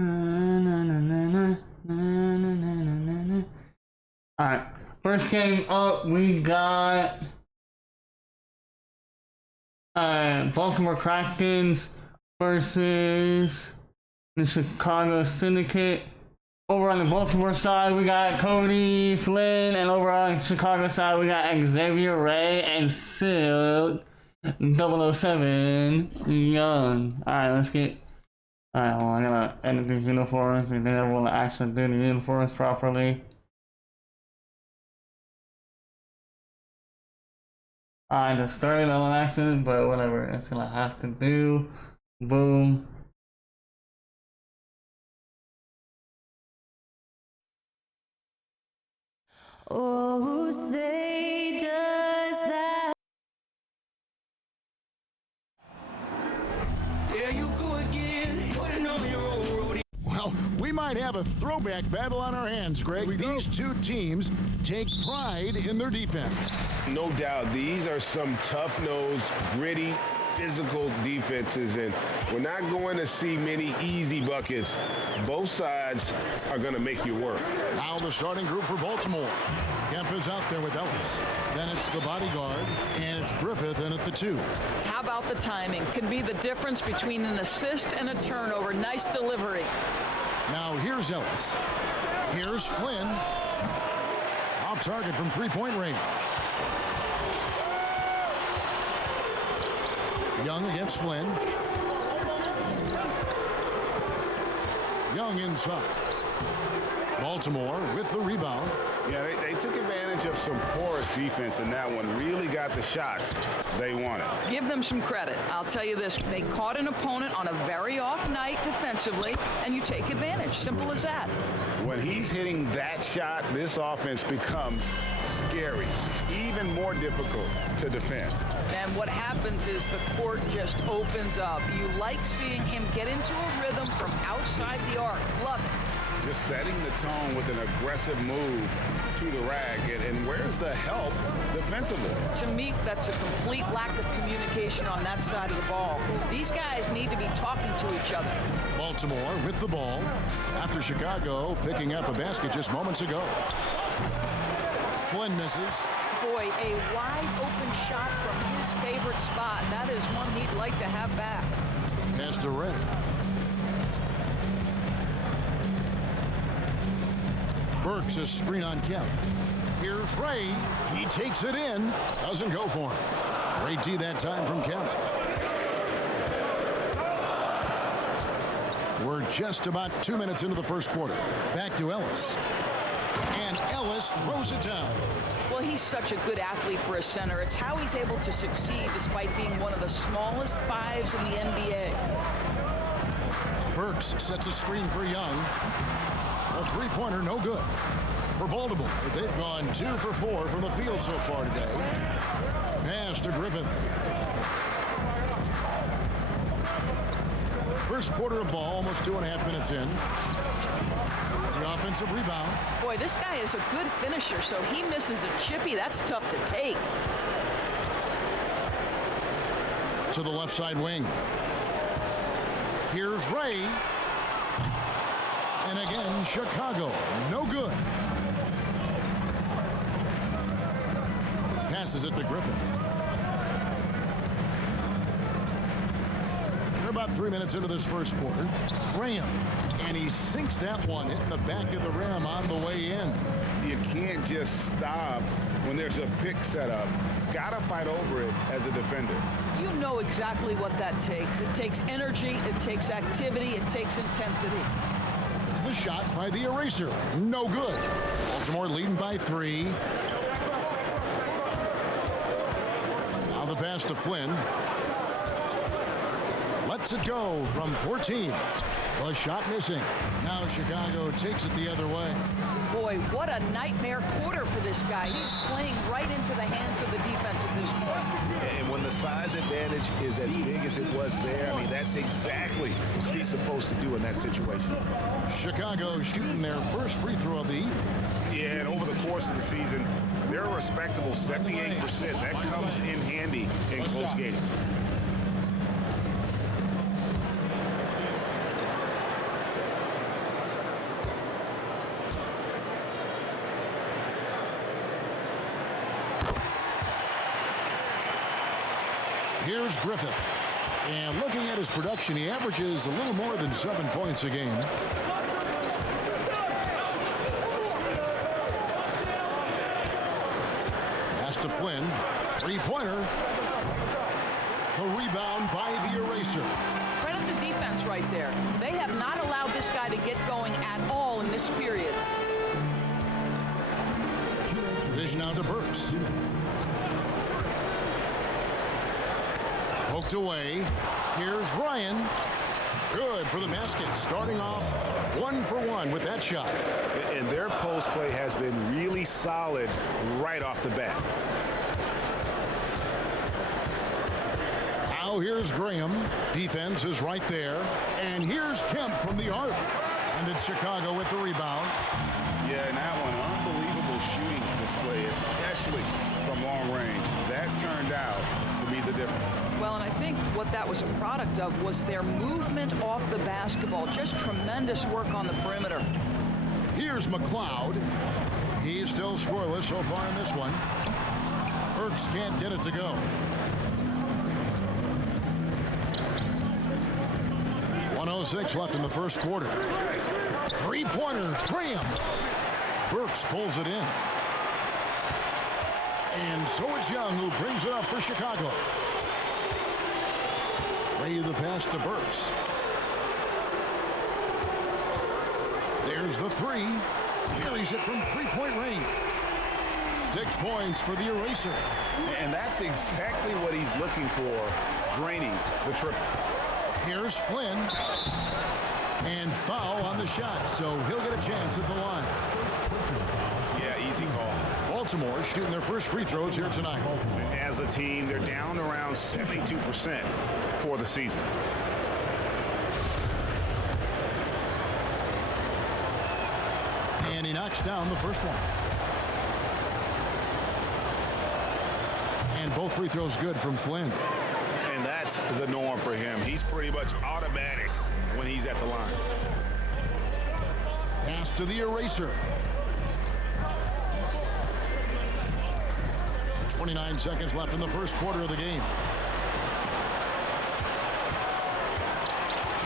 Alright, first game up, we got Baltimore Krakens versus the Chicago Syndicate. Over on the Baltimore side, we got Cody Flynn, and over on the Chicago side, we got Xavier Ray and Silk 007 Young. Alright, let's get. Alright, hold on, I gotta edit these uniforms and then everyone will actually do the uniforms properly. I just started on an accident, but whatever, it's gonna have to do. Boom. Oh, say does that. There you go again, putting on your own roadie. Well, we might have a throwback battle on our hands, Greg. These two teams take pride in their defense. No doubt, these are some tough-nosed, gritty, physical defenses, and we're not going to see many easy buckets. Both sides are going to make you work. Now the starting group for Baltimore. Kemp is out there with Ellis. Then it's the bodyguard, and it's Griffith in at the 2. How about the timing? Can be the difference between an assist and a turnover. Nice delivery. Now here's Ellis. Here's Flynn. Off target from three-point range. Young against Flynn. Young inside. Baltimore with the rebound. Yeah, they took advantage of some porous defense in that one. Really got the shots they wanted. Give them some credit. I'll tell you this. They caught an opponent on a very off night defensively, and you take advantage. Simple as that. When he's hitting that shot, this offense becomes scary, even more difficult to defend. And what happens is the court just opens up. You like seeing him get into a rhythm from outside the arc. Love it. Just setting the tone with an aggressive move to the rack. And where's the help defensively? To me, that's a complete lack of communication on that side of the ball. These guys need to be talking to each other. Baltimore with the ball after Chicago picking up a basket just moments ago. Flynn misses. Boy, a wide open shot from his favorite spot. That is one he'd like to have back. Pass to Ray. Burks a screen on Kemp. Here's Ray. He takes it in. Doesn't go for him. Great D that time from Kemp. We're just about 2 minutes into the first quarter. Back to Ellis. And Ellis throws it down. Well, he's such a good athlete for a center. It's how he's able to succeed despite being one of the smallest fives in the NBA. Burks sets a screen for Young. A three-pointer, no good. For Baltimore, they've gone 2 for 4 from the field so far today. Pass to Griffith. First quarter of ball, almost 2.5 minutes in. The offensive rebound. Boy, this guy is a good finisher, so he misses a chippy. That's tough to take. To the left side wing. Here's Ray. And again, Chicago. No good. Passes it to Griffin. We're about 3 minutes into this first quarter. Graham. And he sinks that one, hitting the back of the rim on the way in. You can't just stop when there's a pick set up. Gotta fight over it as a defender. You know exactly what that takes. It takes energy, it takes activity, it takes intensity. The shot by the eraser. No good. Baltimore leading by 3. Now the pass to Flynn. Lets it go from 14. The shot missing. Now Chicago takes it the other way. Boy, what a nightmare quarter for this guy. He's playing right into the hands of the defense at this point. And when the size advantage is as big as it was there, I mean, that's exactly what he's supposed to do in that situation. Chicago shooting their first free throw of the evening. Yeah, and over the course of the season, they're a respectable 78%. That comes in handy in close games. Here's Griffith. And looking at his production, he averages a little more than 7 points a game. Pass to Flynn. Three-pointer. The rebound by the Eraser. Credit the defense right there. They have not allowed this guy to get going at all in this period. Dish now to Burks. Poked away. Here's Ryan. Good for the basket. Starting off 1 for 1 with that shot. And their post play has been really solid right off the bat. Now here's Graham. Defense is right there. And here's Kemp from the arc. And it's Chicago with the rebound. Yeah, and that one, unbelievable shooting display, especially from long range. That turned out to be the difference. Well, and I think what that was a product of was their movement off the basketball. Just tremendous work on the perimeter. Here's McLeod. He's still scoreless so far in this one. Burks can't get it to go. 1:06 left in the first quarter. Three-pointer, Graham. Burks pulls it in. And so it's Young who brings it up for Chicago. Ray the pass to Burks. There's the three. Carries it from three-point range. 6 points for the Eraser. And that's exactly what he's looking for, draining the triple. Here's Flynn. And foul on the shot, so he'll get a chance at the line. Yeah, easy call. Baltimore shooting their first free throws here tonight. As a team, they're down around 72% for the season. And he knocks down the first one. And both free throws good from Flynn. And that's the norm for him. He's pretty much automatic when he's at the line. Pass to the Eraser. 29 seconds left in the first quarter of the game.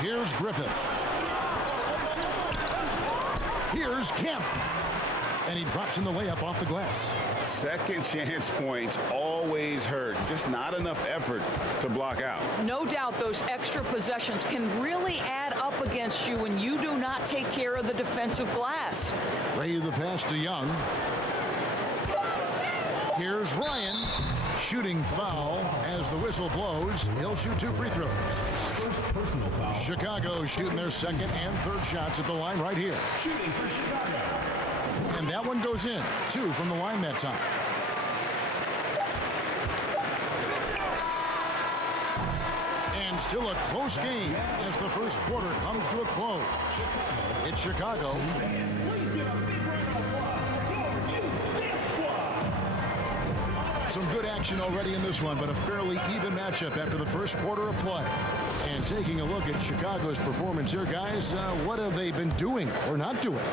Here's Griffith. Here's Kemp. And he drops in the layup off the glass. Second chance points always hurt. Just not enough effort to block out. No doubt those extra possessions can really add up against you when you do not take care of the defensive glass. Ray the pass to Young. Here's Ryan. Shooting foul as the whistle blows. He'll shoot 2 free throws. Chicago shooting their second and third shots at the line right here. Shooting for Chicago. And that one goes in. 2 from the line that time. And still a close game as the first quarter comes to a close. It's Chicago. Some good action already in this one, but a fairly even matchup after the first quarter of play. And taking a look at Chicago's performance here, guys, what have they been doing or not doing?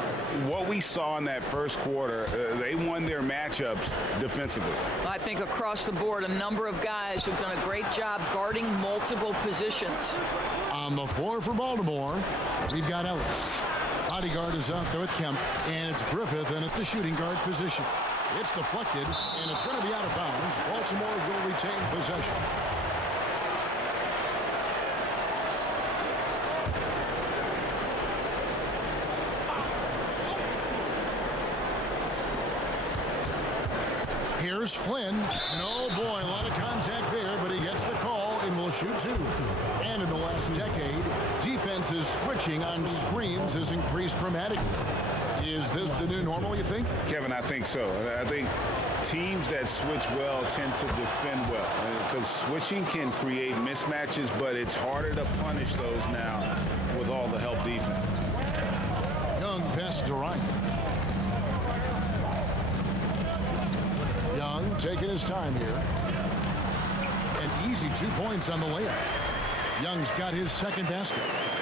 What we saw in that first quarter, they won their matchups defensively. I think across the board, a number of guys who've done a great job guarding multiple positions. On the floor for Baltimore, we've got Ellis. Bodyguard is out there with Kemp, and it's Griffith in at the shooting guard position. It's deflected, and it's going to be out of bounds. Baltimore will retain possession. Here's Flynn. And oh boy, a lot of contact there, but he gets the call and will shoot 2. And in the last decade, defenses switching on screens has increased dramatically. Is this the new normal, you think? Kevin, I think so. I think teams that switch well tend to defend well because switching can create mismatches, but it's harder to punish those now with all the help defense. Young passes to Ryan. Young taking his time here. An easy 2 points on the layup. Young's got his second basket.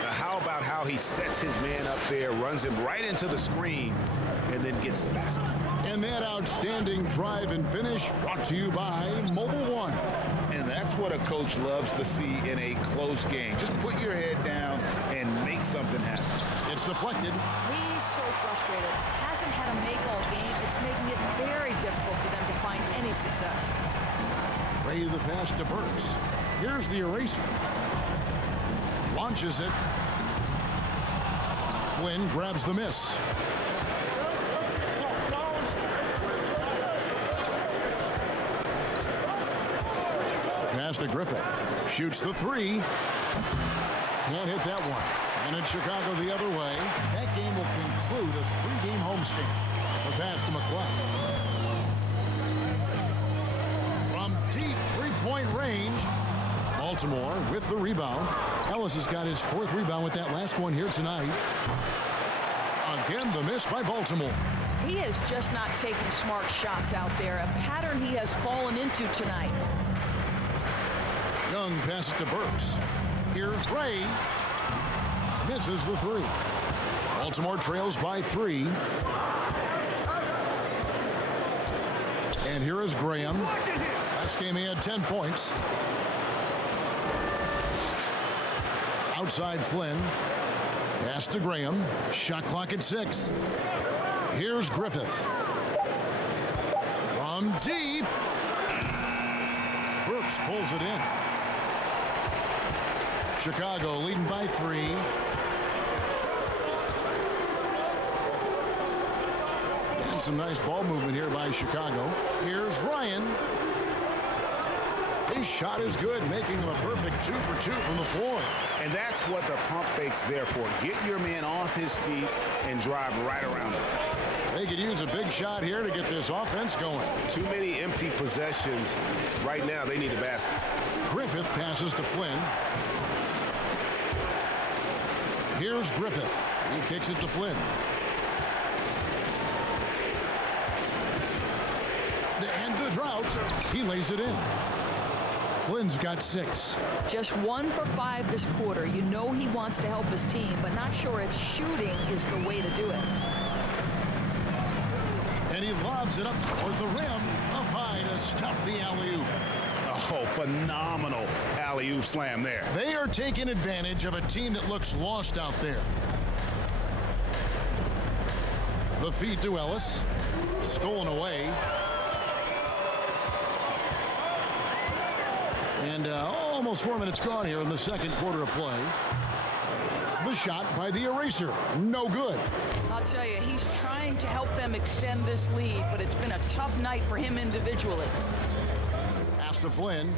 How about how he sets his man up there, runs him right into the screen, and then gets the basket? And that outstanding drive and finish brought to you by Mobile One. And that's what a coach loves to see in a close game. Just put your head down and make something happen. It's deflected. He's so frustrated. Hasn't had a make all game. It's making it very difficult for them to find any success. Ray the pass to Burks. Here's the eraser. Launches it. Flynn grabs the miss. Pass to Griffith. Shoots the three. Can't hit that one. And it's Chicago the other way. That game will conclude a 3-game homestand. The pass to McCloud. From deep three-point range. Baltimore with the rebound. Ellis has got his 4th rebound with that last one here tonight. Again, the miss by Baltimore. He is just not taking smart shots out there, a pattern he has fallen into tonight. Young passes to Burks. Here's Ray. Misses the 3. Baltimore trails by 3. And here is Graham. Last game he had 10 points. Outside Flynn. Pass to Graham. Shot clock at 6. Here's Griffith. From deep. Brooks pulls it in. Chicago leading by 3. And some nice ball movement here by Chicago. Here's Ryan. His shot is good, making him a perfect 2 for 2 from the floor. And that's what the pump fake's there for. Get your man off his feet and drive right around him. They could use a big shot here to get this offense going. Too many empty possessions. Right now, they need a basket. Griffith passes to Flynn. Here's Griffith. He kicks it to Flynn. And the drought. He lays it in. Flynn's got 6. Just 1 for 5 this quarter. You know he wants to help his team, but not sure if shooting is the way to do it. And he lobs it up toward the rim. Up high to stuff the alley-oop. Oh, phenomenal alley-oop slam there. They are taking advantage of a team that looks lost out there. The feed to Ellis. Stolen away. And almost 4 minutes gone here in the second quarter of play. The shot by the eraser. No good. I'll tell you, he's trying to help them extend this lead, but it's been a tough night for him individually. Pass to Flynn.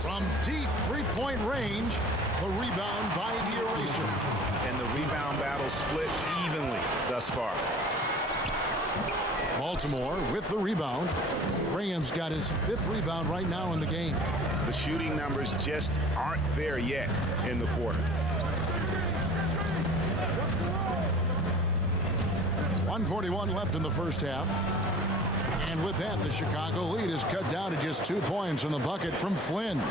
From deep three-point range, the rebound by the eraser. And the rebound battle split evenly thus far. Baltimore with the rebound. Graham's got his 5th rebound right now in the game. The shooting numbers just aren't there yet in the quarter. 1:41 left in the first half. And with that, the Chicago lead is cut down to just 2 points in the bucket from Flynn.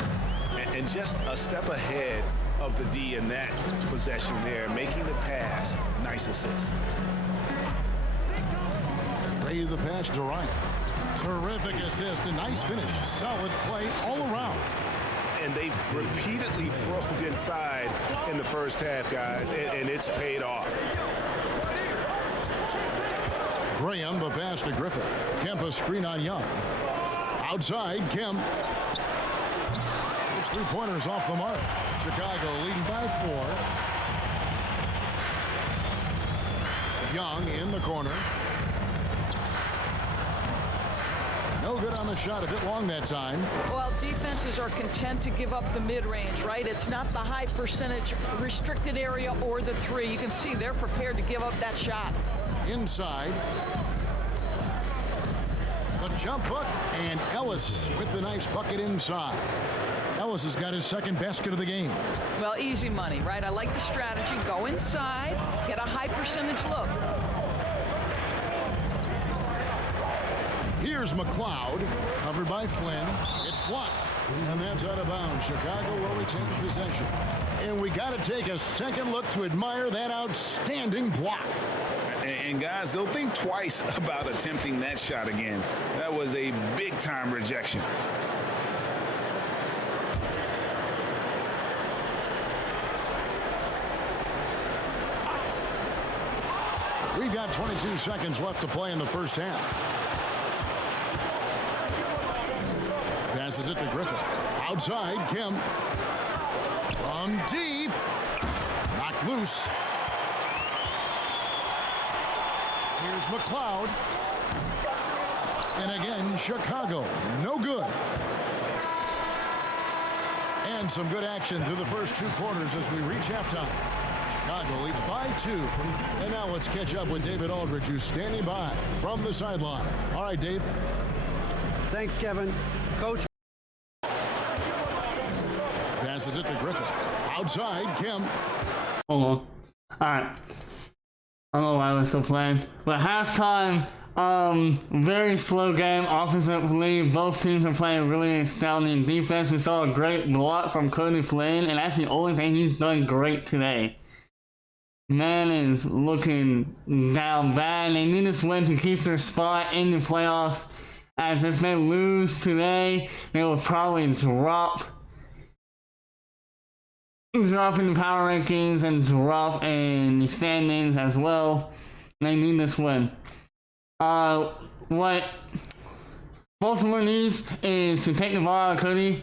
And just a step ahead of the D in that possession there, making the pass. Nice assist. Ray the pass to Ryan. Terrific assist, a nice finish. Solid play all around. And they've repeatedly probed inside in the first half, guys, and it's paid off. Graham, the pass to Griffith. Kemp a screen on Young. Outside, Kemp. His 3-pointers off the mark. Chicago leading by 4. Young in the corner. No good on the shot, a bit long that time. Well, defenses are content to give up the mid-range, right? It's not the high percentage restricted area or the 3. You can see they're prepared to give up that shot. Inside. The jump hook, and Ellis with the nice bucket inside. Ellis has got his 2nd basket of the game. Well, easy money, right? I like the strategy. Go inside, get a high percentage look. Here's McCloud, covered by Flynn. It's blocked, and that's out of bounds. Chicago will retain possession. And we got to take a second look to admire that outstanding block. And guys, they'll think twice about attempting that shot again. That was a big-time rejection. We've got 22 seconds left to play in the first half. Passes it to Griffith. Outside, Kemp. From deep. Knocked loose. Here's McLeod. And again, Chicago. No good. And some good action through the first 2 quarters as we reach halftime. Chicago leads by 2. And now let's catch up with David Aldridge, who's standing by from the sideline. All right, Dave. Thanks, Kevin. Coach. Passes it to Griffith. Outside, Kemp. Hold on. Alright. I don't know why I was still playing. But halftime, very slow game offensively. Both teams are playing really astounding defense. We saw a great block from Cody Flynn, and that's the only thing he's done great today. Man is looking down bad. They need this win to keep their spot in the playoffs, as if they lose today, they will probably drop in the power rankings and drop in the standings as well. They need this win. What Baltimore needs is to take the ball out of Cody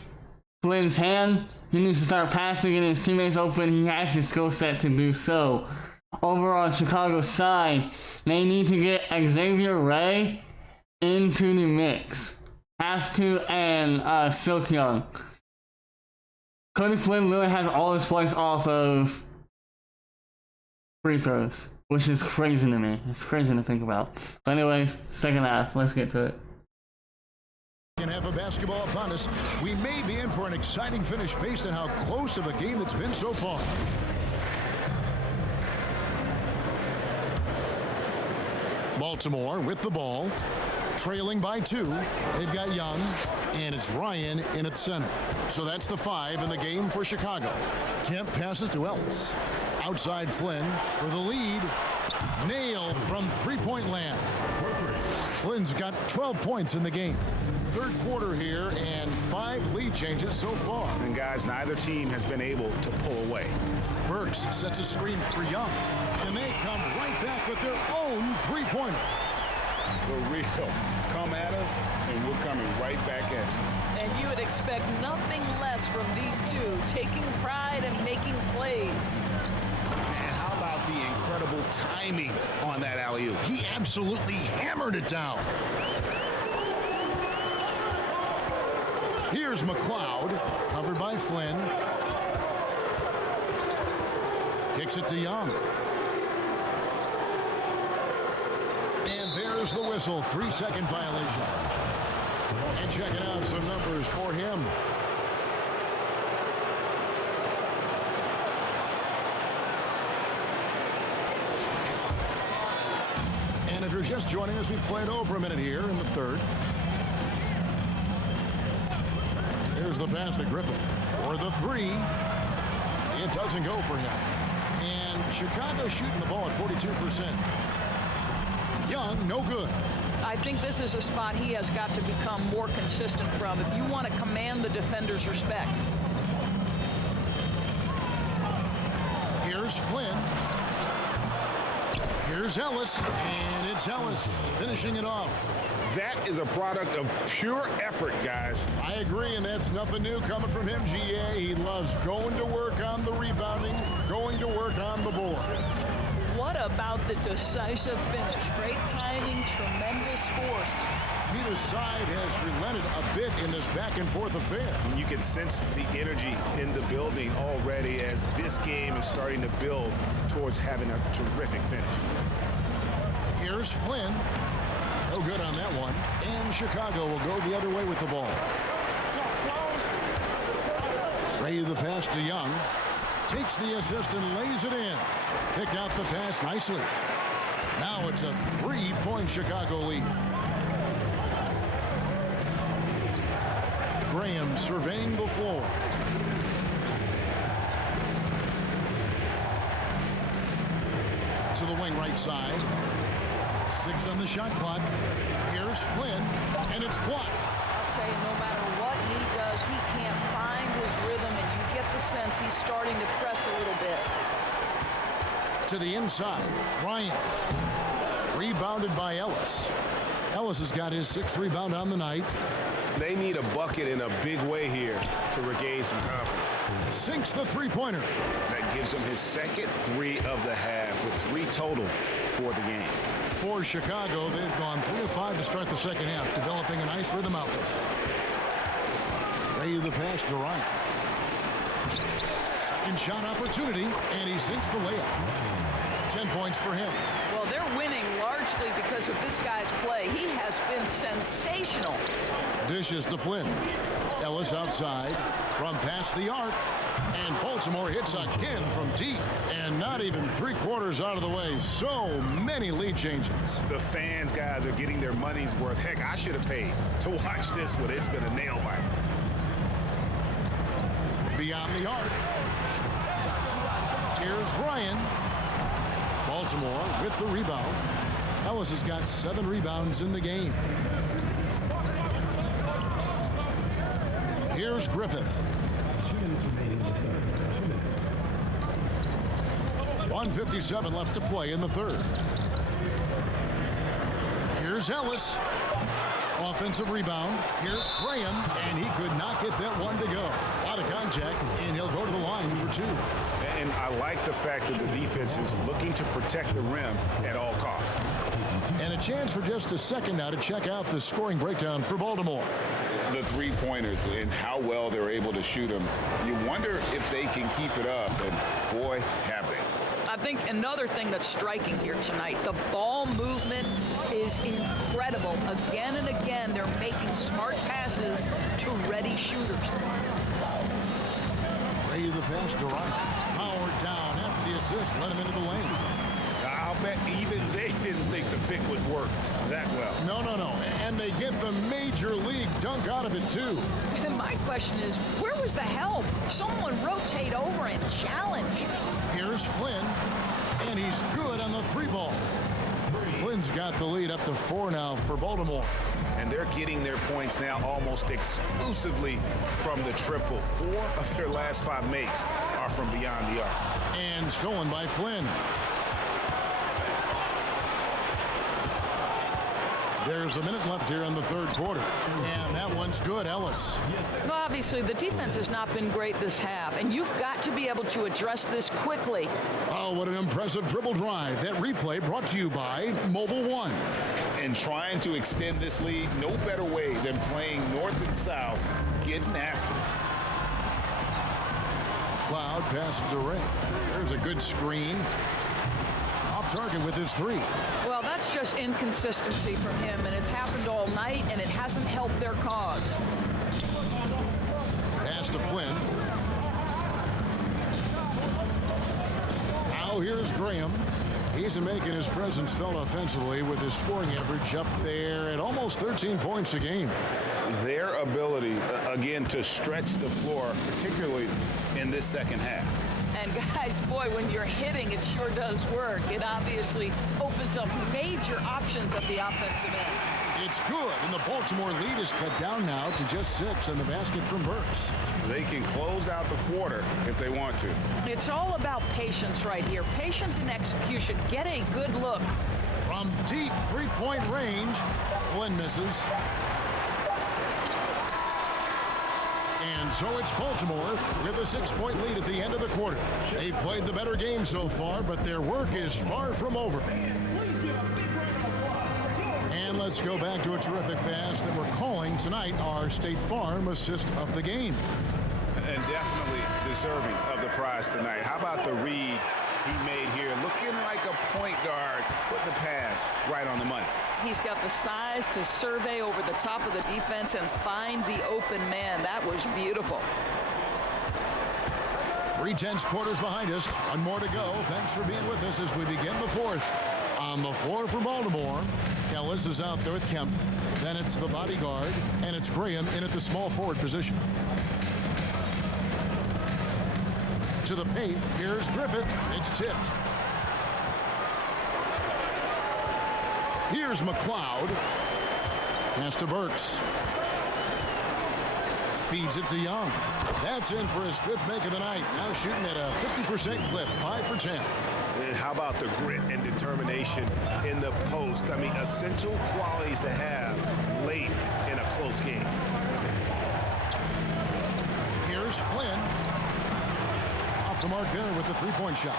Flynn's hand. He needs to start passing and his teammates open. He has the skill set to do so. Over on Chicago's side, they need to get Xavier Ray into the mix. Have to, and Silk Young. Cody Flynn literally has all his points off of free throws, which is crazy to me. It's crazy to think about. But anyways, second half, let's get to it. Can have a basketball upon us. We may be in for an exciting finish based on how close of a game it's been so far. Baltimore with the ball, trailing by 2. They've got Young, and it's Ryan in at center. So that's the 5 in the game for Chicago. Kemp passes to Ellis. Outside Flynn for the lead. Nailed from three-point land. Flynn's got 12 points in the game. Third quarter here and 5 lead changes so far. And guys, neither team has been able to pull away. Burks sets a screen for Young. And they come right back with their own three-pointer. For real. Come at us, and we're coming right back at you. And you would expect nothing less from these two, taking pride and making plays. And how about the incredible timing on that alley-oop? He absolutely hammered it down. Here's McLeod, covered by Flynn. Kicks it to Young. And there's the whistle, 3-second violation. And checking out some numbers for him. And if you're just joining us, we've played over a minute here in the third. Here's the pass to Griffith for the 3. It doesn't go for him. And Chicago shooting the ball at 42%. Young, no good. I think this is a spot he has got to become more consistent from if you want to command the defender's respect. Here's Flynn. Here's Ellis. And it's Ellis finishing it off. That is a product of pure effort, guys. I agree, and that's nothing new coming from him, GA. He loves going to work on the rebounding, going to work on the board. What about the decisive finish? Great timing, tremendous force. Neither side has relented a bit in this back-and-forth affair. And you can sense the energy in the building already as this game is starting to build towards having a terrific finish. Here's Flynn. No good on that one. And Chicago will go the other way with the ball. Ray the pass to Young. Takes the assist and lays it in. Picked out the pass nicely. Now it's a 3-point Chicago lead. Graham surveying the floor. To the wing right side. 6 on the shot clock. Here's Flynn, and it's blocked. I'll tell you, no matter what he does, he can't find his rhythm, and you get the sense he's starting to press a little bit. To the inside, Bryant. Rebounded by Ellis. Ellis has got his 6th rebound on the night. They need a bucket in a big way here to regain some confidence. Sinks the three-pointer. That gives him his second 3 of the half with 3 total for the game. For Chicago, they've gone 3 of 5 to start the second half, developing a nice rhythm out there. Ray the pass to Ryan. Second shot opportunity, and he sinks the layup. 10 points for him. Well, they're winning largely because of this guy's play. He has been sensational. Dishes to Flynn. Ellis outside from past the arc. And Baltimore hits again from deep. And not even 3/4 out of the way. So many lead changes. The fans, guys, are getting their money's worth. Heck, I should have paid to watch this one. It's been a nail biter. Beyond the arc. Here's Ryan. Baltimore with the rebound. Ellis has got 7 rebounds in the game. Here's Griffith. 2 minutes remaining in the third. 2 minutes. 1:57 left to play in the third. Here's Ellis. Offensive rebound. Here's Graham, and he could not get that one to go. A lot of contact, and he'll go to the line for 2. And I like the fact that the defense is looking to protect the rim at all costs. And a chance for just a second now to check out the scoring breakdown for Baltimore. The three-pointers and how well they're able to shoot them. You wonder if they can keep it up, and boy, have they. I think another thing that's striking here tonight, the ball movement is incredible. Again and again, they're making smart passes to ready shooters. Ray the pass to Ryan. Powered down after the assist, let him into the lane. I'll bet even they didn't think the pick would work that well. No. And they get the major league dunk out of it, too. And my question is, where was the help? Someone rotate over and challenge. Here's Flynn, and he's good on the 3-ball. Flynn's got the lead up to 4 now for Baltimore. And they're getting their points now almost exclusively from the triple. 4 of their last 5 makes are from beyond the arc. And stolen by Flynn. There's a minute left here in the third quarter. And that one's good, Ellis. Well, obviously, the defense has not been great this half, and you've got to be able to address this quickly. Oh, what an impressive dribble drive. That replay brought to you by Mobile One. And trying to extend this lead, no better way than playing north and south, getting after it. Cloud passes to Ray. There's a good screen. Off target with his 3. Well, that's just inconsistency from him, and it's happened all night, and it hasn't helped their cause. Pass to Flynn. Now here's Graham. He's making his presence felt offensively with his scoring average up there at almost 13 points a game. Their ability, again, to stretch the floor, particularly in this second half. And guys, boy, when you're hitting, it sure does work. It obviously opens up major options at the offensive end. It's good, and the Baltimore lead is cut down now to just 6 on the basket from Burks. They can close out the quarter if they want to. It's all about patience right here. Patience and execution. Get a good look. From deep 3-point range, Flynn misses. And so it's Baltimore with a 6-point lead at the end of the quarter. They've played the better game so far, but their work is far from over. And let's go back to a terrific pass that we're calling tonight our State Farm assist of the game. And definitely deserving of the prize tonight. How about the read he made here? Looking like a point guard, putting the pass right on the money. He's got the size to survey over the top of the defense and find the open man. That was beautiful. 3/10 quarters behind us. One more to go. Thanks for being with us as we begin the fourth. On the floor for Baltimore, Ellis is out there with Kemp. Then it's the bodyguard, and it's Graham in at the small forward position. To the paint, here's Griffith. It's tipped. Here's McLeod. Pass to Burks. Feeds it to Young. That's in for his 5th make of the night. Now shooting at a 50% clip, 5 for 10. And how about the grit and determination in the post? I mean, essential qualities to have late in a close game. Here's Flynn. Off the mark there with the 3-point shot.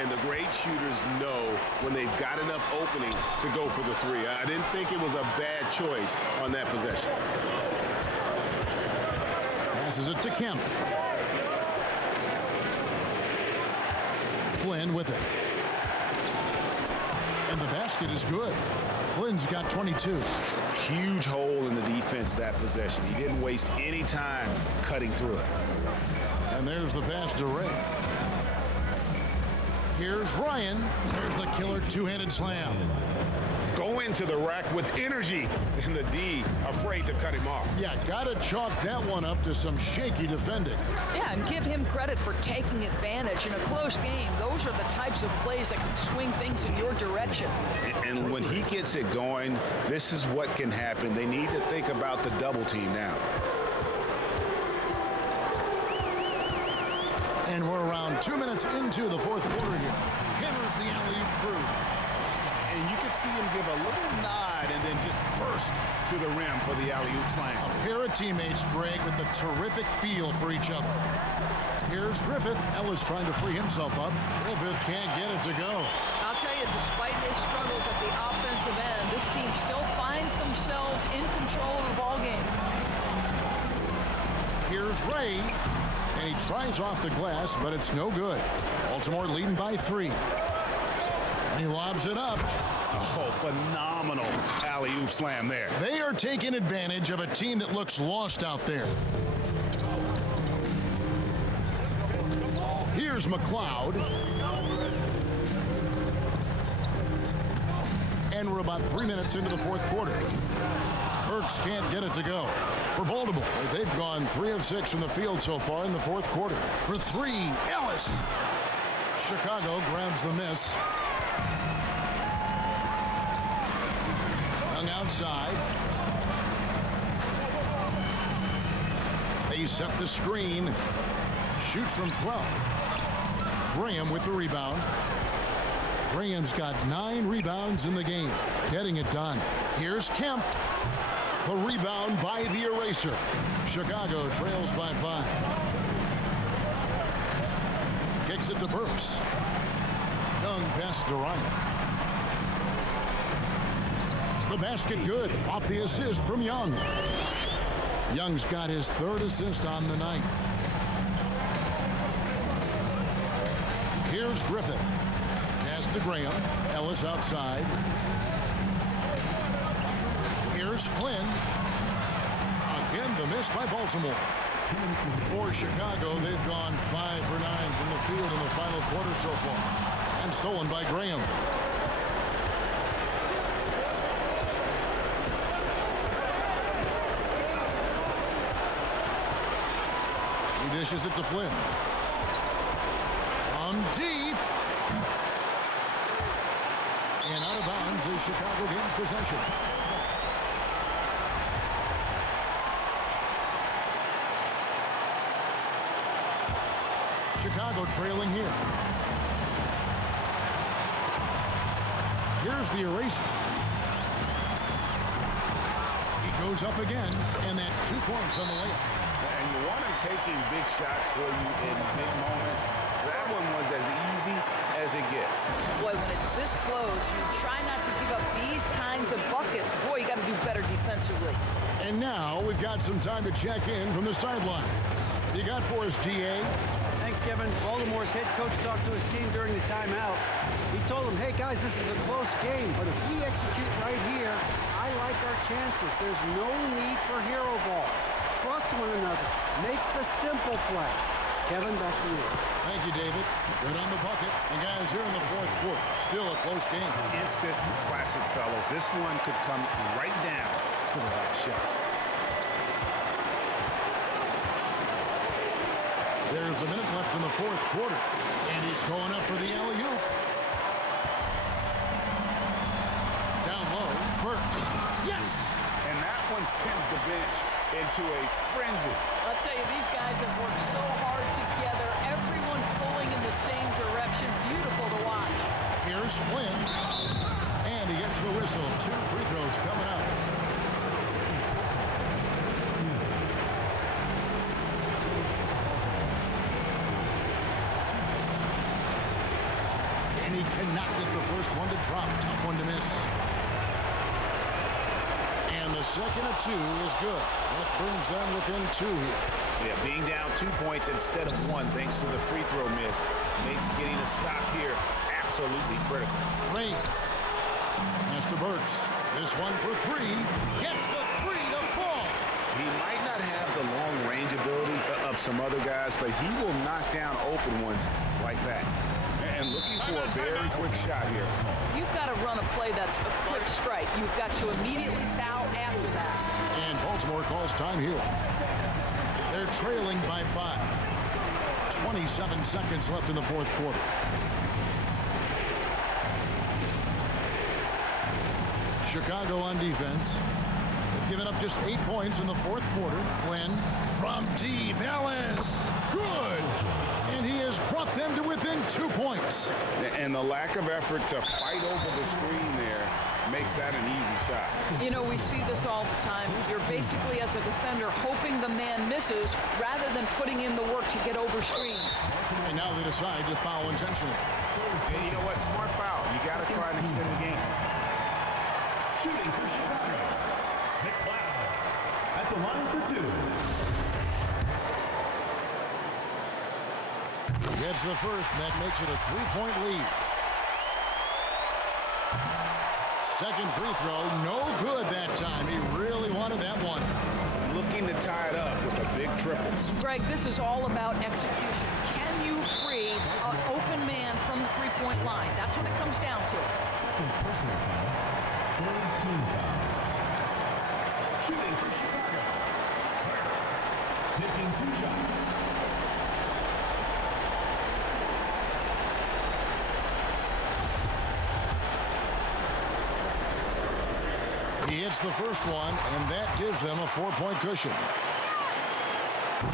And the great shooters know when they've got enough opening to go for the 3. I didn't think it was a bad choice on that possession. Passes it to Kemp. Flynn with it. And the basket is good. Flynn's got 22. Huge hole in the defense that possession. He didn't waste any time cutting through it. And there's the pass to Ray. Here's Ryan. There's the killer 2-handed slam. Go into the rack with energy, and the D afraid to cut him off. Yeah, gotta chalk that one up to some shaky defending. Yeah, and give him credit for taking advantage in a close game. Those are the types of plays that can swing things in your direction. And when he gets it going, this is what can happen. They need to think about the double team now. And we're around 2 minutes into the 4th quarter here. Hammers the alley-oop through. And you can see him give a little nod and then just burst to the rim for the alley-oop slam. A pair of teammates, Greg, with a terrific feel for each other. Here's Griffith. Ellis trying to free himself up. Griffith can't get it to go. I'll tell you, despite his struggles at the offensive end, this team still finds themselves in control of the ball game. Here's Ray. And he tries off the glass, but it's no good. Baltimore leading by 3. And he lobs it up. Oh, phenomenal alley-oop slam there. They are taking advantage of a team that looks lost out there. Here's McLeod. And we're about 3 minutes into the 4th quarter. Burks can't get it to go. For Baltimore, they've gone 3 of 6 from the field so far in the 4th quarter. For 3, Ellis. Chicago grabs the miss. Young outside. They set the screen. Shoots from 12. Graham with the rebound. Graham's got 9 rebounds in the game. Getting it done. Here's Kemp. The rebound by the eraser. Chicago trails by 5. Kicks it to Burks. Young pass to Ryan. The basket good. Off the assist from Young. Young's got his 3rd assist on the night. Here's Griffith. Pass to Graham. Ellis outside. Here's Flynn. Again, the miss by Baltimore. For Chicago, they've gone 5 for 9 from the field in the final quarter so far. And stolen by Graham. He dishes it to Flynn. On deep. And out of bounds as Chicago gains possession. Chicago trailing here. Here's the eraser. He goes up again, and that's 2 points on the layup. And you want him taking big shots for you in big moments. That one was as easy as it gets. Boy, when it's this close, you try not to give up these kinds of buckets. Boy, you got to do better defensively. And now we've got some time to check in from the sideline. You got for us, DA? Thanks, Kevin. Baltimore's head coach talked to his team during the timeout. He told them, hey, guys, this is a close game, but if we execute right here, I like our chances. There's no need for hero ball. Trust one another. Make the simple play. Kevin, back to you. Thank you, David. Good on the bucket. And guys, here in the 4th quarter, still a close game. Instant classic, fellas. This one could come right down to the last shot. There's a minute left in the 4th quarter. And he's going up for the alley-oop. sends the bench into a frenzy. I'll tell you, these guys have worked so hard together, everyone pulling in the same direction. Beautiful to watch. Here's Flynn. And he gets the whistle. 2 free throws coming up. And he cannot get the first one to drop. Tough one to miss. And the second of 2 is good. That brings them within 2 here. Yeah, being down 2 points instead of 1 thanks to the free throw miss makes getting a stop here absolutely critical. Rain. Master Burks. This one for 3. Gets the 3 to fall. He might not have the long range ability of some other guys, but he will knock down open ones like that. And looking for a very quick shot here. You've got to run a play that's a quick strike. You've got to immediately foul after that. And Baltimore calls time here. They're trailing by 5. 27 seconds left in the fourth quarter. Chicago on defense. They've given up just 8 points in the fourth quarter. Flynn from deep. Ellis. Good. And he has brought them to within 2 points. And the lack of effort to fight over the screen there makes that an easy shot. You know, we see this all the time. You're basically, as a defender, hoping the man misses rather than putting in the work to get over screens. And now they decide to foul intentionally. And you know what? Smart foul. You got to try and extend the game. Shooting for Chicago. McLeod at the line for 2. Gets the first, and that makes it a 3-point lead. Second free throw, no good that time. He really wanted that one. Looking to tie it up with a big triple. Greg, this is all about execution. Can you free an open man from the three-point line? That's what it comes down to. Second personal foul. Third team foul. Shooting for Chicago. Burks taking 2 shots. He hits the first one, and that gives them a 4-point cushion.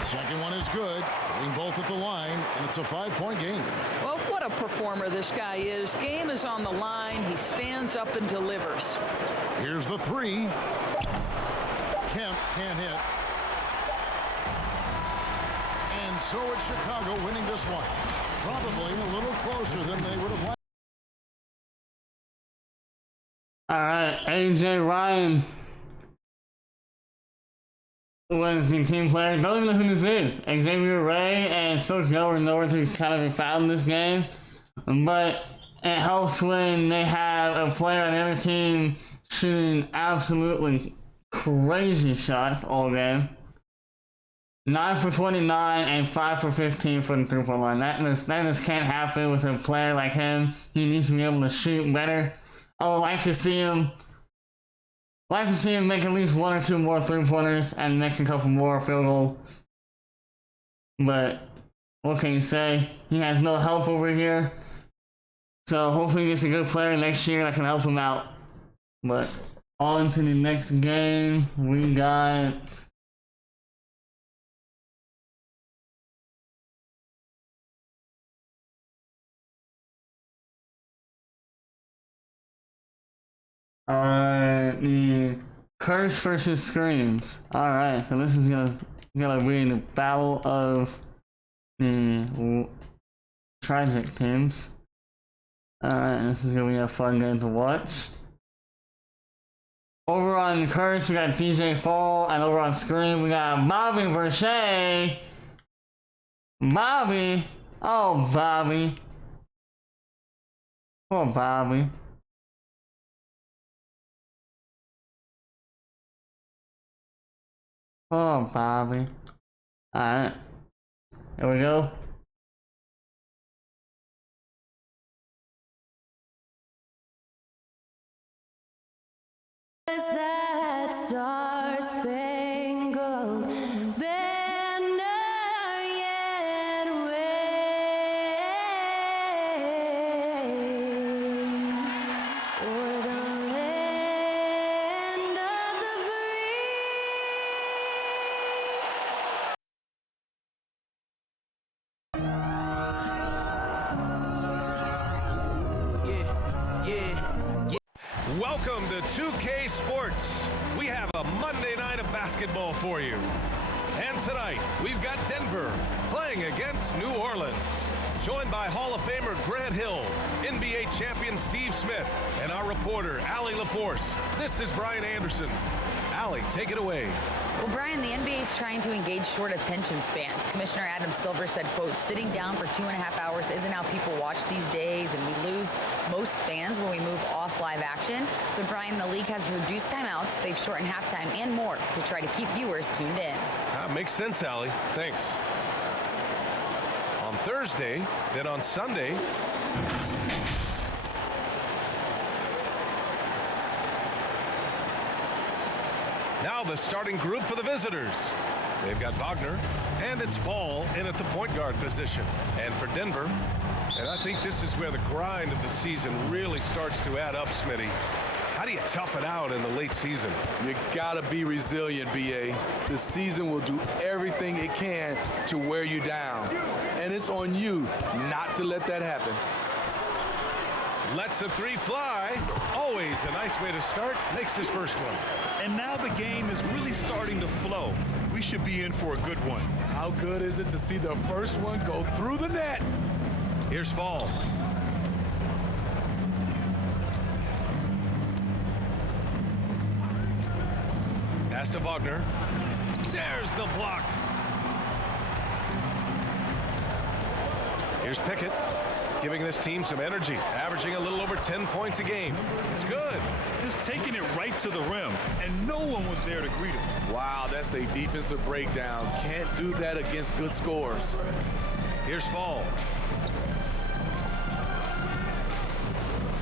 Second one is good, hitting both at the line, and it's a 5-point game. Well, what a performer this guy is. Game is on the line. He stands up and delivers. Here's the 3. Kemp can't hit. And so it's Chicago winning this one. Probably a little closer than they would have liked. All right, AJ Ryan was the team player. Don't even know who this is. Xavier Ray and Silk were nowhere to kind of be found in this game, but it helps when they have a player on the other team shooting absolutely crazy shots all game. 9 for 29 and 5 for 15 for the three-point line. That just can't happen with a player like him. He needs to be able to shoot better. I would like to see him make at least 1 or 2 more three-pointers and make a couple more field goals. But what can you say? He has no help over here. So hopefully he gets a good player next year that can help him out. But on to the next game. We got the Curse versus Screams. Alright, so this is gonna be the battle of the tragic teams. Alright, this is gonna be a fun game to watch. Over on Curse, we got DJ Fall, and over on Scream, we got Bobby Brochet. Bobby? Oh, Bobby. Poor Bobby. Oh, Bobby. Alright. Here we go. Is that star-spangled banner yet wave o'er the land of the free? Welcome to 2K Sports. We have a Monday night of basketball for you. And tonight, we've got Denver playing against New Orleans. Joined by Hall of Famer Grant Hill, NBA champion Steve Smith, and our reporter, Allie LaForce. This is Brian Anderson. Allie, take it away. Well, Brian, the NBA is trying to engage short attention spans. Commissioner Adam Silver said, quote, sitting down for 2.5 hours isn't how people watch these days, and we lose most fans when we move off live action. So, Brian, the league has reduced timeouts, they've shortened halftime and more to try to keep viewers tuned in. Makes sense, Allie. Thanks. On Thursday, then on Sunday, now the starting group for the visitors. They've got Wagner, and it's Fall in at the point guard position. And for Denver, and I think this is where the grind of the season really starts to add up, Smitty. How do you tough it out in the late season? You gotta be resilient, BA. The season will do everything it can to wear you down. And it's on you not to let that happen. Lets the three fly. Always a nice way to start. Makes his first one. And now the game is really starting to flow. We should be in for a good one. How good is it to see the first one go through the net? Here's Fall. Pass to Wagner. There's the block. Here's Pickett, giving this team some energy, averaging a little over 10 points a game. It's good. Just taking it right to the rim, and no one was there to greet him. Wow, that's a defensive breakdown. Can't do that against good scores. Here's Fall.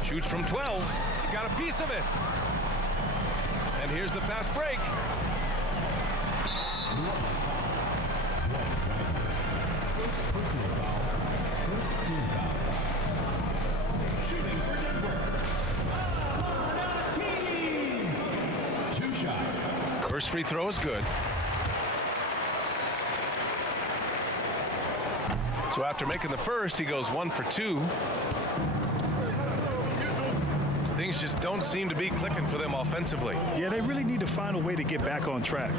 Shoots from 12. Got a piece of it. And here's the fast break. First team foul. Shooting for Denver. 2 shots. First free throw is good. So after making the first, he goes 1 for 2. Things just don't seem to be clicking for them offensively. Yeah, they really need to find a way to get back on track.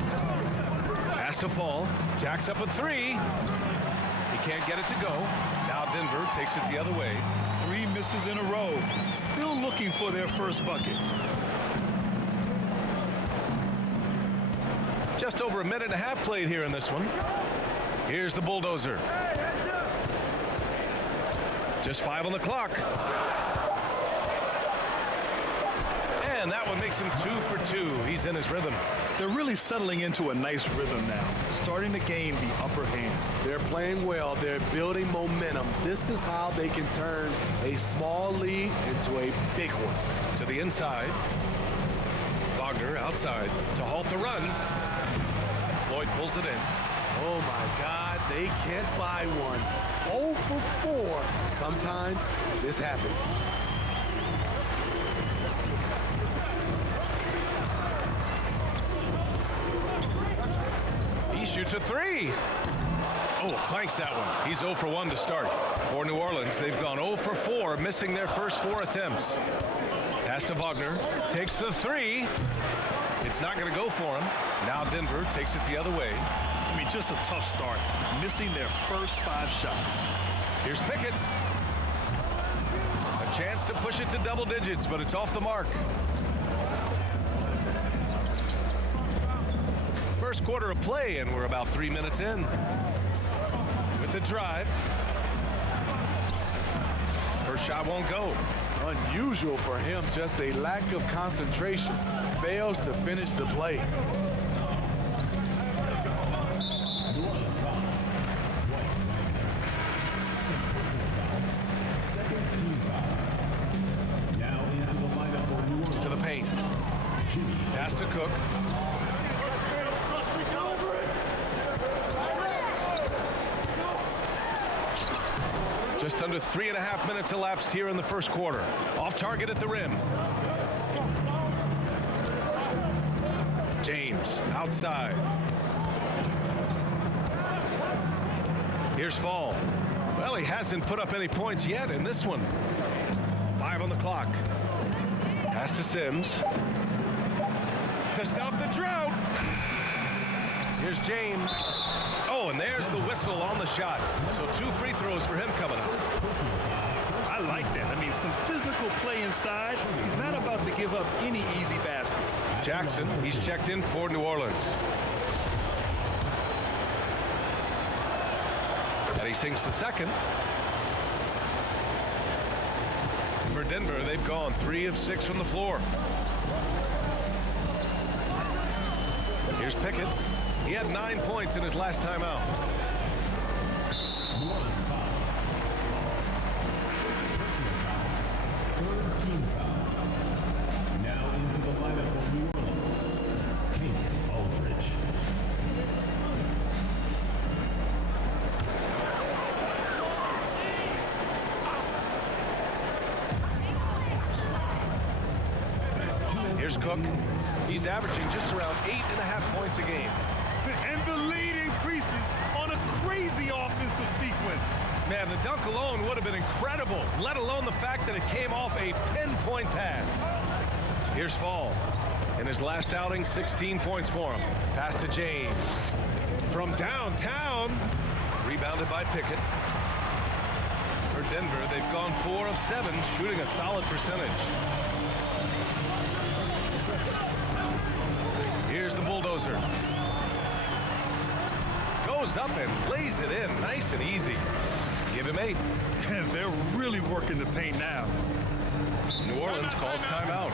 Pass to Fall. Jacks up a 3. He can't get it to go. Now Denver takes it the other way. 3 misses in a row. Still looking for their first bucket. Just over a minute and a half played here in this one. Here's the bulldozer. Just 5 on the clock. And that one makes him 2 for 2. He's in his rhythm. They're really settling into a nice rhythm now, starting to gain the upper hand. They're playing well. They're building momentum. This is how they can turn a small lead into a big one. To the inside. Wagner outside to halt the run. Floyd pulls it in. Oh my God, they can't buy one. 0 for 4. Sometimes this happens. He shoots a 3. Oh, clanks that one. He's 0 for 1 to start. For New Orleans, they've gone 0 for 4, missing their first 4 attempts. Pass to Wagner. Takes the 3. It's not going to go for him. Now Denver takes it the other way. I mean, just a tough start, missing their first 5 shots. Here's Pickett. A chance to push it to double digits, but it's off the mark. First quarter of play, and we're about 3 minutes in. With the drive. First shot won't go. Unusual for him, just a lack of concentration. Fails to finish the play. To the paint. Pass to Cook. Just under 3.5 minutes elapsed here in the first quarter. Off target at the rim. James outside. Here's Fall. Well, he hasn't put up any points yet in this one. 5 on the clock. Pass to Sims. To stop the drought. Here's James. Oh, and there's the whistle on the shot. So 2 free throws for him coming up. I like that. I mean, some physical play inside. He's not about to give up any easy baskets. Jackson, he's checked in for New Orleans. And he sinks the second. For Denver, they've gone 3 of 6 from the floor. Here's Pickett. He had 9 points in his last time out. Now into the lineup for New Orleans, Pink Aldridge. Here's Cook. He's averaging just around 8.5 points a game. And the lead increases on a crazy offensive sequence. Man, the dunk alone would have been incredible, let alone the fact that it came off a pinpoint pass. Here's Fall. In his last outing, 16 points for him. Pass to James. From downtown, rebounded by Pickett. For Denver, they've gone 4 of 7, shooting a solid percentage. Here's the bulldozer. Goes up and lays it in nice and easy. Give him 8. And they're really working the paint now. New Orleans calls timeout.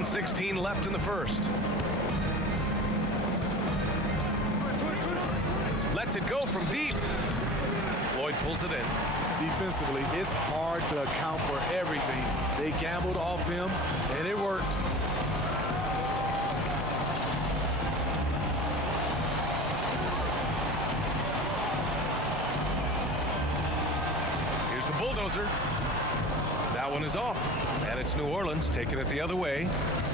.16 left in the first. Lets it go from deep. Floyd pulls it in. Defensively, it's hard to account for everything. They gambled off him, and it worked. Here's the bulldozer. That one is off, and it's New Orleans taking it the other way.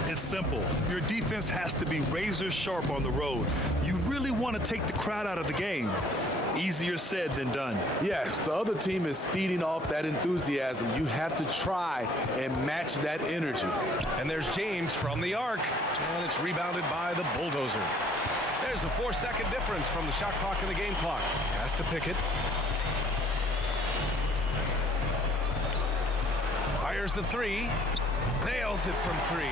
It's simple. Your defense has to be razor sharp on the road. You really want to take the crowd out of the game. Easier said than done. Yes, the other team is feeding off that enthusiasm. You have to try and match that energy. And there's James from the arc, and it's rebounded by the bulldozer. There's a 4-second difference from the shot clock and the game clock. Pass to Pickett. Fires the 3. Nails it from 3.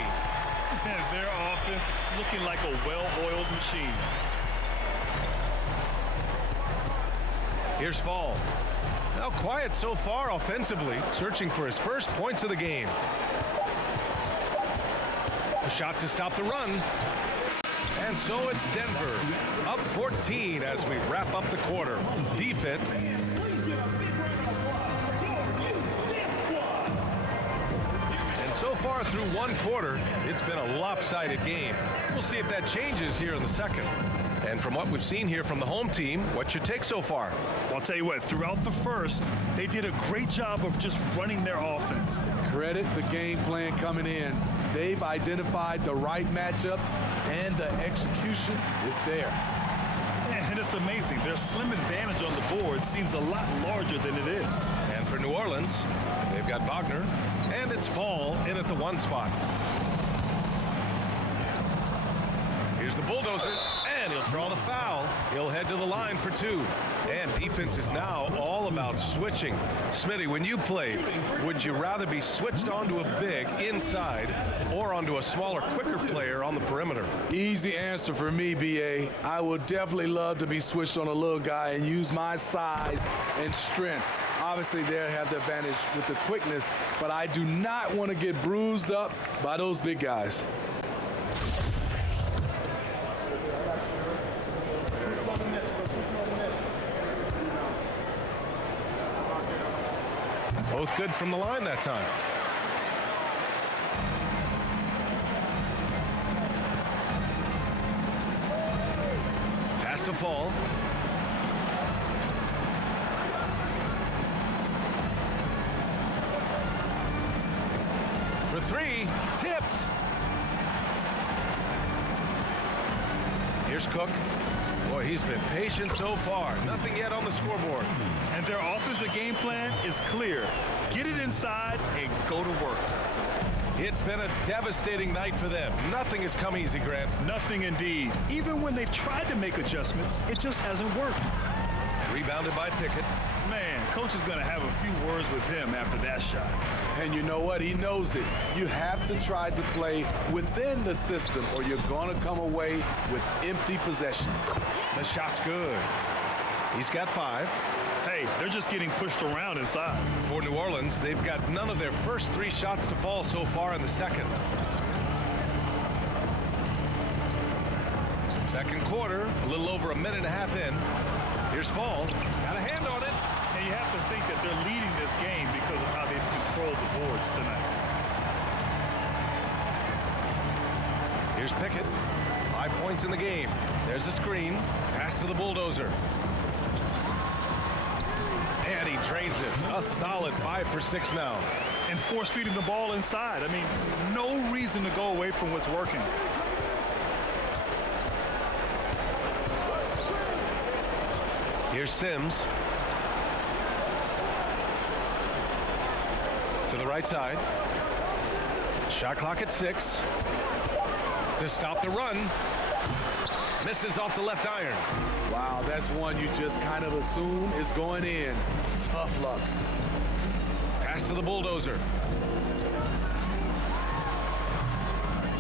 And their offense looking like a well-oiled machine. Here's Fall. Now quiet so far offensively, searching for his first points of the game. A shot to stop the run. And so it's Denver, up 14 as we wrap up the quarter. Defense. And so far through one quarter, it's been a lopsided game. We'll see if that changes here in the second. And from what we've seen here from the home team, what's your take so far? I'll tell you what, throughout the first, they did a great job of just running their offense. Credit the game plan coming in. They've identified the right matchups, and the execution is there. And it's amazing. Their slim advantage on the board seems a lot larger than it is. And for New Orleans, they've got Wagner, and it's Fall in at the 1 spot. Here's the bulldozer, and he'll draw the foul. He'll head to the line for 2. And defense is now all about switching. Smitty, when you played, would you rather be switched onto a big inside or onto a smaller, quicker player on the perimeter? Easy answer for me, B.A. I would definitely love to be switched on a little guy and use my size and strength. Obviously, they'll have the advantage with the quickness, but I do not want to get bruised up by those big guys. Both good from the line that time. Pass to Fall. three, tipped. Here's Cook. Boy, he's been patient so far. Nothing yet on the scoreboard. And their offensive game plan is clear. Get it inside and go to work. It's been a devastating night for them. Nothing has come easy, Grant. Nothing indeed. Even when they've tried to make adjustments, it just hasn't worked. Rebounded by Pickett. Man, coach is going to have a few words with him after that shot. And you know what? He knows it. You have to try to play within the system or you're going to come away with empty possessions. The shot's good. He's got 5. Hey, they're just getting pushed around inside. For New Orleans, they've got none of their first 3 shots to fall so far in the second. Second quarter, a little over a minute and a half in. Here's Fall. Got a hand on it. And you have to think that they're leading this game because of how they've controlled the boards tonight. Here's Pickett. 5 points in the game. There's a screen. Pass to the bulldozer. And he drains it. A solid 5 for 6 now. And force feeding the ball inside. I mean, no reason to go away from what's working. Here's Sims. To the right side. Shot clock at 6. To stop the run. Misses off the left iron. Wow, that's one you just kind of assume is going in. Tough luck. Pass to the bulldozer.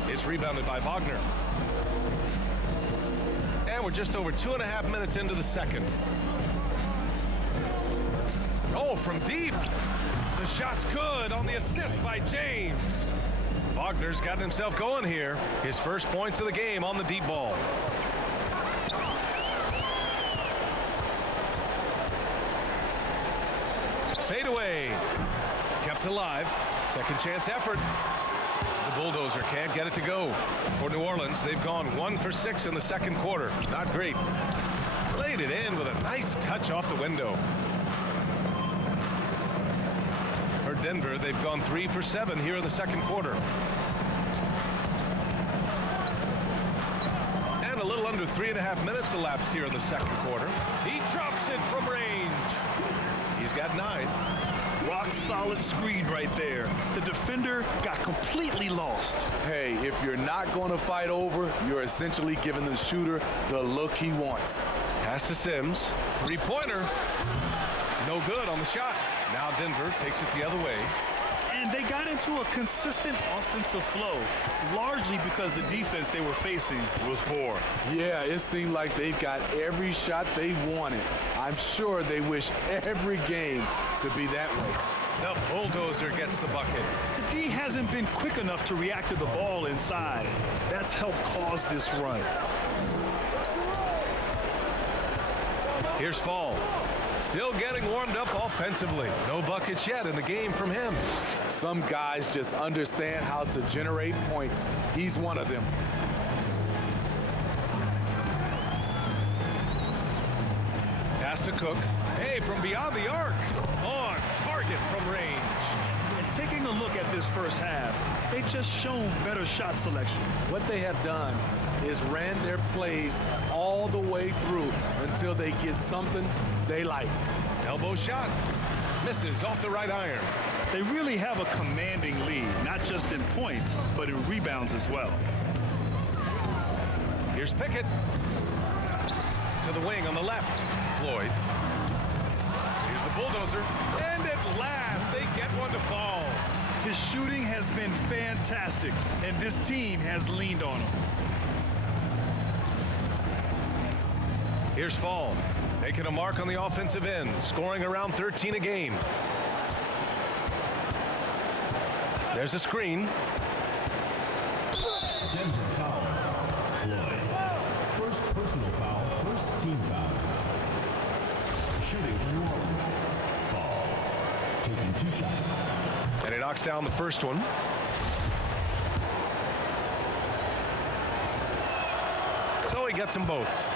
It's rebounded by Wagner. And we're just over 2.5 minutes into the second. Oh, from deep. The shot's good on the assist by James. Wagner's gotten himself going here. His first points of the game on the deep ball. Fade away. Kept alive. Second chance effort. The bulldozer can't get it to go. For New Orleans, they've gone 1 for 6 in the second quarter. Not great. Played it in with a nice touch off the window. For Denver, they've gone 3 for 7 here in the second quarter. And a little under 3.5 minutes elapsed here in the second quarter. He drops it from range. He's got 9. Rock solid screen right there. The defender got completely lost. Hey, if you're not going to fight over, you're essentially giving the shooter the look he wants. Pass to Sims. 3-pointer. No good on the shot. Now Denver takes it the other way. And they got into a consistent offensive flow, largely because the defense they were facing was poor. Yeah, it seemed like they've got every shot they wanted. I'm sure they wish every game could be that way. The bulldozer gets the bucket. The D hasn't been quick enough to react to the ball inside. That's helped cause this run. Here's Fall. Still getting warmed up offensively. No buckets yet in the game from him. Some guys just understand how to generate points. He's one of them. Pass to Cook. Hey, from beyond the arc. On target from range. And taking a look at this first half, they've just shown better shot selection. What they have done is ran their plays all the way through until they get something they like. Elbow shot. Misses off the right iron. They really have a commanding lead, not just in points, but in rebounds as well. Here's Pickett. To the wing on the left. Floyd. Here's the bulldozer. And at last, they get one to fall. His shooting has been fantastic, and this team has leaned on him. Here's Fall. Making a mark on the offensive end, scoring around 13 a game. There's a screen. Denver foul. Floyd. First personal foul, first team foul. Shooting for New Orleans. Fall. Taking 2 shots. And he knocks down the first one. So he gets them both.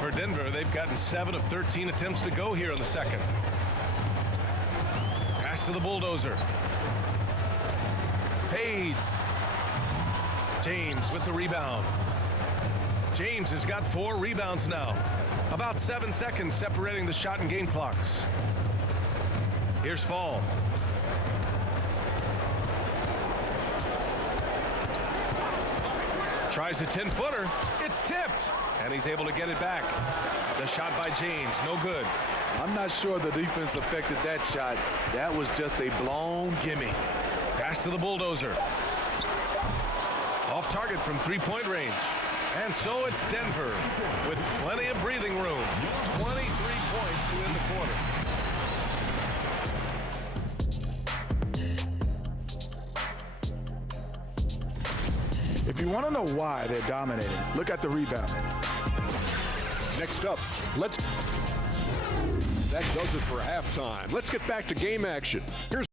For Denver, they've gotten 7 of 13 attempts to go here in the second. Pass to the bulldozer. Fades. James with the rebound. James has got 4 rebounds now. About 7 seconds separating the shot and game clocks. Here's Fall. Tries a 10-footer. It's tipped. And he's able to get it back. The shot by James, no good. I'm not sure the defense affected that shot. That was just a blown gimme. Pass to the bulldozer. Off target from 3-point range. And so it's Denver with plenty of breathing room. 23 points to end the quarter. If you want to know why they're dominating, look at the rebounding. Next up, that does it for halftime. Let's get back to game action. Here's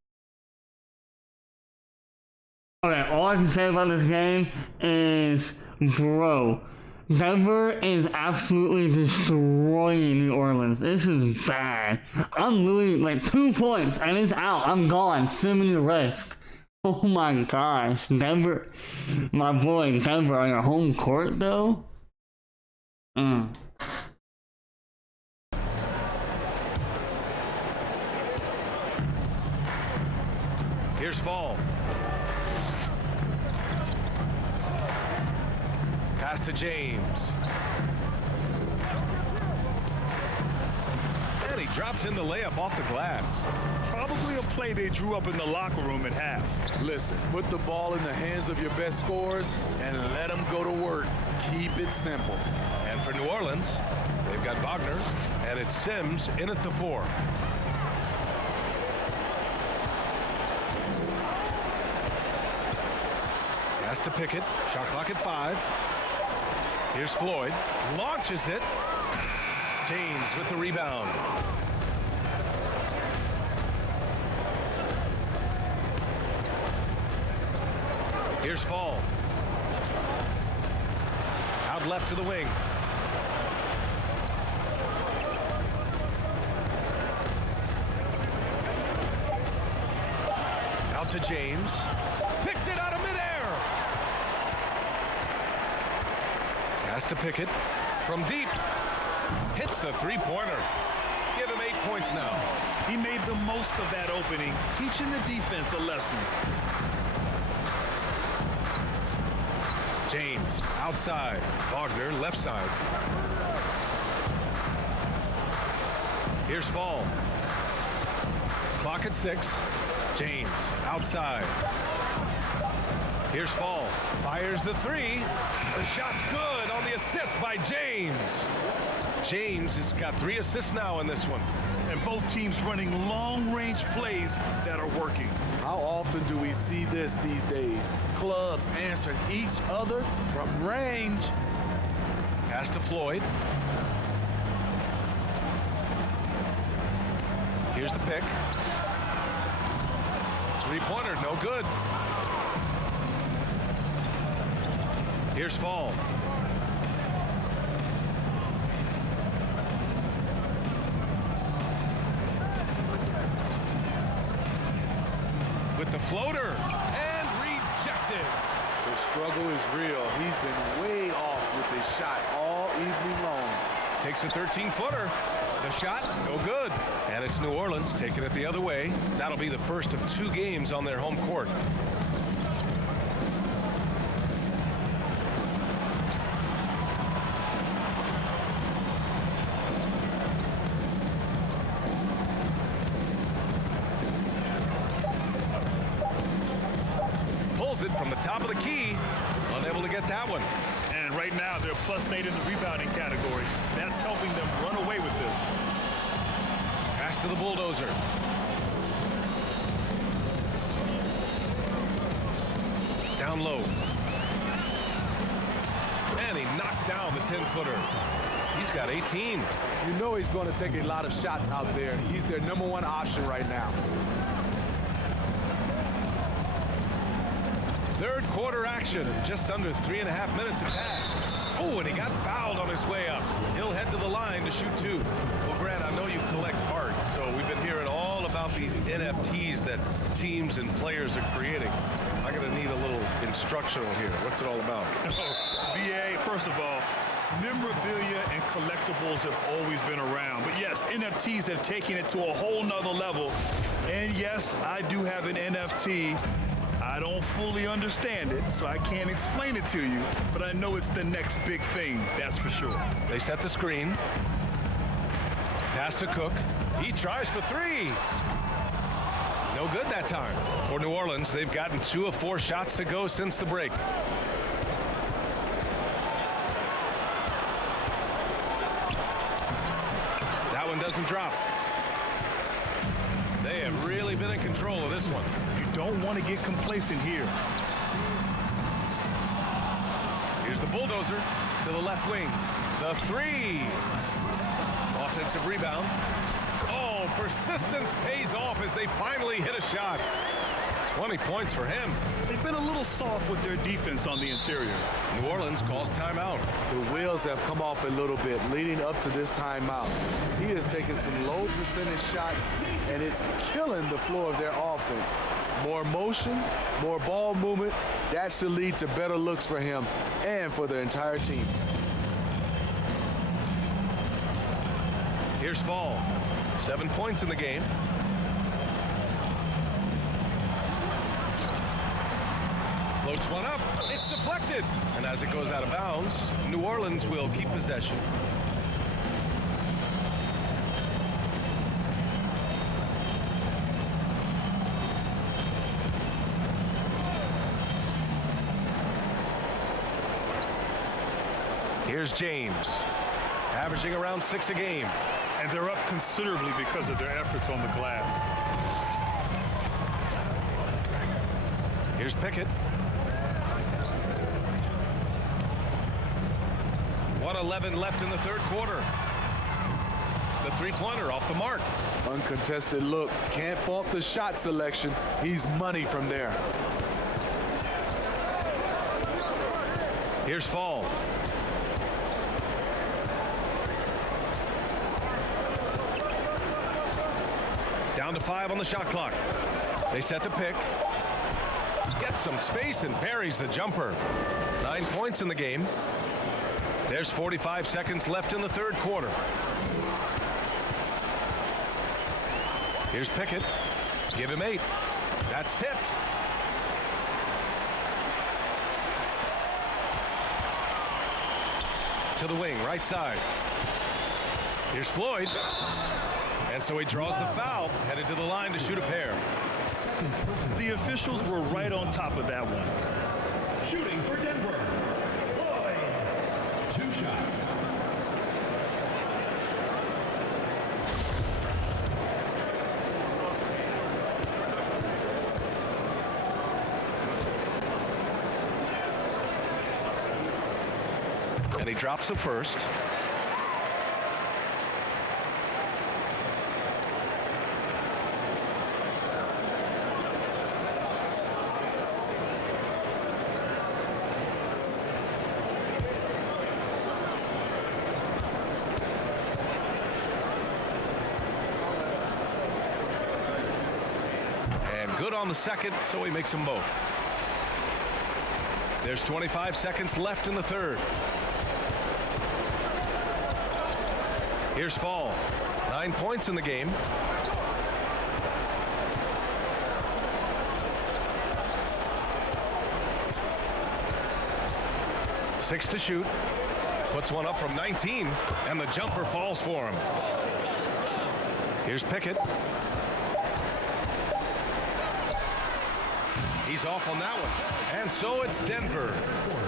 Okay, all I can say about this game is, bro, Denver is absolutely destroying New Orleans. This is bad. I'm literally like 2 points and it's out. I'm gone. 7 minute rest. Oh my gosh, Denver, my boy, Denver on your home court though? Here's Fall. Pass to James. And he drops in the layup off the glass. Probably a play they drew up in the locker room at half. Listen, put the ball in the hands of your best scorers and let them go to work. Keep it simple. And for New Orleans, they've got Wagner, and it's Sims in at the 4. Pass to Pickett, shot clock at 5. Here's Floyd, launches it. James with the rebound. Here's Fall. Out left to the wing. Out to James. Picked it out of midair. Pass to Pickett. From deep. Hits a 3-pointer. Give him 8 points now. He made the most of that opening, teaching the defense a lesson. James outside. Wagner left side. Here's Fall. Clock at 6. James outside. Here's Fall. Fires the 3. The shot's good on the assist by James. James has got 3 assists now in this one. And both teams running long-range plays that are working. How often do we see this these days? Clubs answering each other from range. Pass to Floyd. Here's the pick. 3-pointer, no good. Here's Fall. With the floater and rejected. The struggle is real. He's been way off with his shot all evening long. Takes a 13-footer. The shot, no good. And it's New Orleans taking it the other way. That'll be the first of 2 games on their home court. Pulls it from the top of the key. Unable to get that one. And right now, they're +8 in the rebounding category. That's helping them run away with this. Pass to the bulldozer. Down low. And he knocks down the 10-footer. He's got 18. You know he's going to take a lot of shots out there. He's their #1 option right now. Third quarter action. Just under 3.5 minutes have passed. Oh, and he got fouled on his way up. He'll head to the line to shoot 2. Well, Grant, I know you collect art, so we've been hearing all about these NFTs that teams and players are creating. I'm going to need a little instructional here. What's it all about? BA, first of all, memorabilia and collectibles have always been around. But yes, NFTs have taken it to a whole nother level. And yes, I do have an NFT. I don't fully understand it, so I can't explain it to you, but I know it's the next big thing, that's for sure. They set the screen. Pass to Cook. He tries for three. No good that time. For New Orleans, they've gotten 2 of 4 shots to go since the break. That one doesn't drop. They have really been in control of this one. You don't want to get complacent here. Here's the bulldozer to the left wing. The three. Offensive rebound. Oh, persistence pays off as they finally hit a shot. 20 points for him. They've been a little soft with their defense on the interior. New Orleans calls timeout. The wheels have come off a little bit leading up to this timeout. He has taken some low percentage shots, and it's killing the floor of their offense. More motion, more ball movement, that should lead to better looks for him and for the entire team. Here's Fall. 7 points in the game. Floats one up. It's deflected. And as it goes out of bounds, New Orleans will keep possession. Here's James, averaging around 6 a game. And they're up considerably because of their efforts on the glass. Here's Pickett. 1:11 left in the third quarter. The three-pointer off the mark. Uncontested look. Can't fault the shot selection. He's money from there. Here's Fall. Down to 5 on the shot clock. They set the pick. Gets some space and buries the jumper. 9 points in the game. There's 45 seconds left in the third quarter. Here's Pickett. Give him 8. That's tipped. To the wing, right side. Here's Floyd. And so he draws the foul, headed to the line to shoot a pair. The officials were right on top of that one. Shooting for Denver. Lloyd. 2 shots. And he drops the first. Good on the second, so he makes them both. There's 25 seconds left in the third. Here's Fall. 9 points in the game. Six to shoot. Puts one up from 19, and the jumper falls for him. Here's Pickett. He's off on that one. And so it's Denver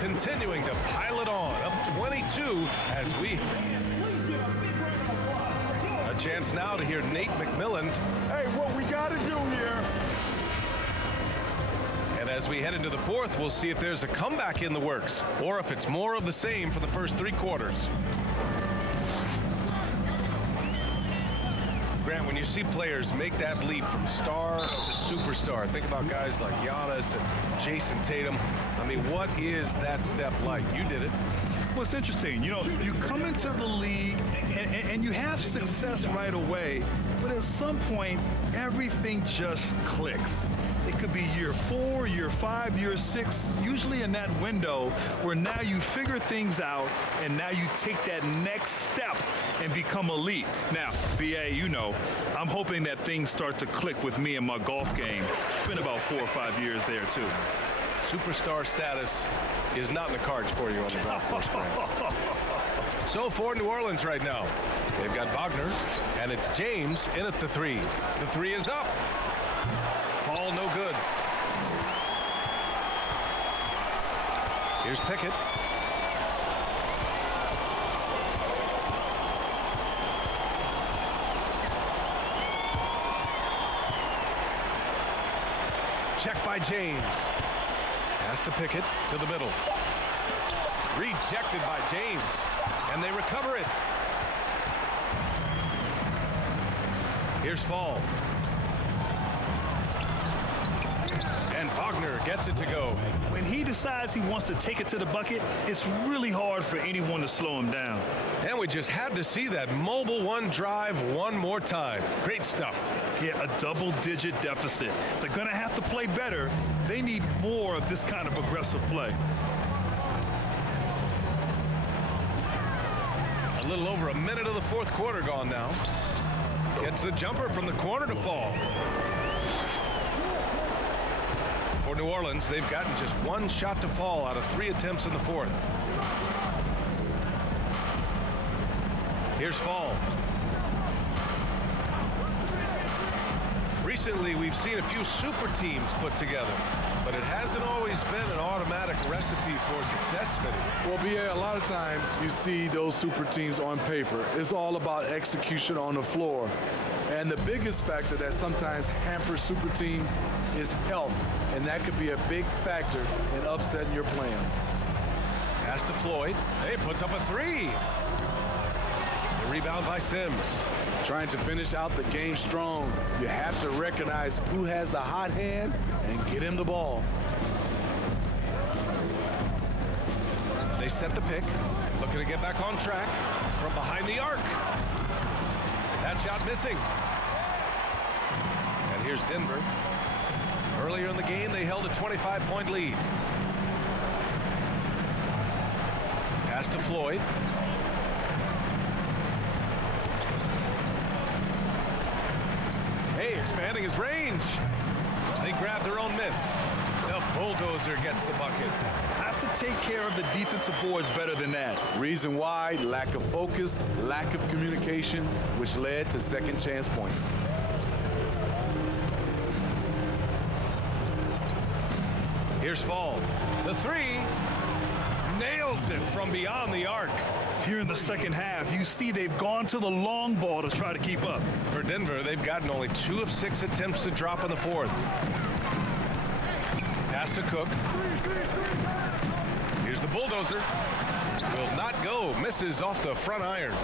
continuing to pile it on, up 22 as we... A chance now to hear Nate McMillan. Hey, what we got to do here. And as we head into the fourth, we'll see if there's a comeback in the works or if it's more of the same for the first 3 quarters. Grant, when you see players make that leap from star to superstar, think about guys like Giannis and Jason Tatum. I mean, what is that step like? You did it. What's interesting, you know, you come into the league And you have success right away, but at some point, everything just clicks. It could be year 4, year 5, year 6, usually in that window where now you figure things out and now you take that next step and become elite. Now, BA, you know, I'm hoping that things start to click with me in my golf game. It's been about 4 or 5 years there, too. Superstar status is not in the cards for you on the golf course, Grant. So for New Orleans right now, they've got Wagner, and it's James in at the 3. The 3 is up. Ball no good. Here's Pickett. Check by James. Pass to Pickett to the middle. Rejected by James, and they recover it. Here's Fall. And Wagner gets it to go. When he decides he wants to take it to the bucket, it's really hard for anyone to slow him down. And we just had to see that mobile one drive one more time. Great stuff. Yeah, a double-digit deficit. They're going to have to play better. They need more of this kind of aggressive play. A little over a minute of the fourth quarter gone now. Gets the jumper from the corner to Fall. For New Orleans, they've gotten just one shot to fall out of 3 attempts in the fourth. Here's Fall. Recently, we've seen a few super teams put together, but it hasn't always been an automatic recipe for success, Vinny. Well, BA, a lot of times you see those super teams on paper. It's all about execution on the floor. And the biggest factor that sometimes hampers super teams is health, and that could be a big factor in upsetting your plans. Pass to Floyd. Hey, puts up a 3. The rebound by Sims. Trying to finish out the game strong, you have to recognize who has the hot hand and get him the ball. They set the pick, looking to get back on track from behind the arc. That shot missing. And here's Denver. Earlier in the game, they held a 25-point lead. Pass to Floyd. Hey, expanding his range. They grab their own miss. The bulldozer gets the bucket. Have to take care of the defensive boards better than that. Reason why: lack of focus, lack of communication, which led to second chance points. Here's Fall. The 3 nails it from beyond the arc. Here in the second half, you see they've gone to the long ball to try to keep up. For Denver, they've gotten only 2 of 6 attempts to drop in the fourth. Pass to Cook. Here's the bulldozer. Will not go. Misses off the front iron.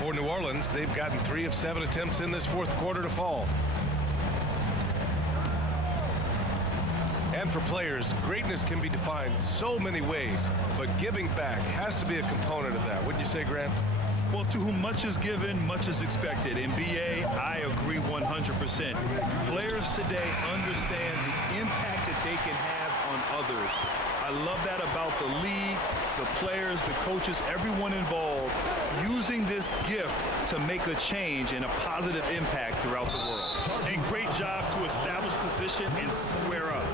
For New Orleans, they've gotten 3 of 7 attempts in this fourth quarter to fall. And for players, greatness can be defined so many ways, but giving back has to be a component of that. Wouldn't you say, Grant? Well, to whom much is given, much is expected. In BA, I agree 100%. Players today understand the impact that they can have on others. I love that about the league, the players, the coaches, everyone involved, using this gift to make a change and a positive impact throughout the world. And great job to establish position and square up.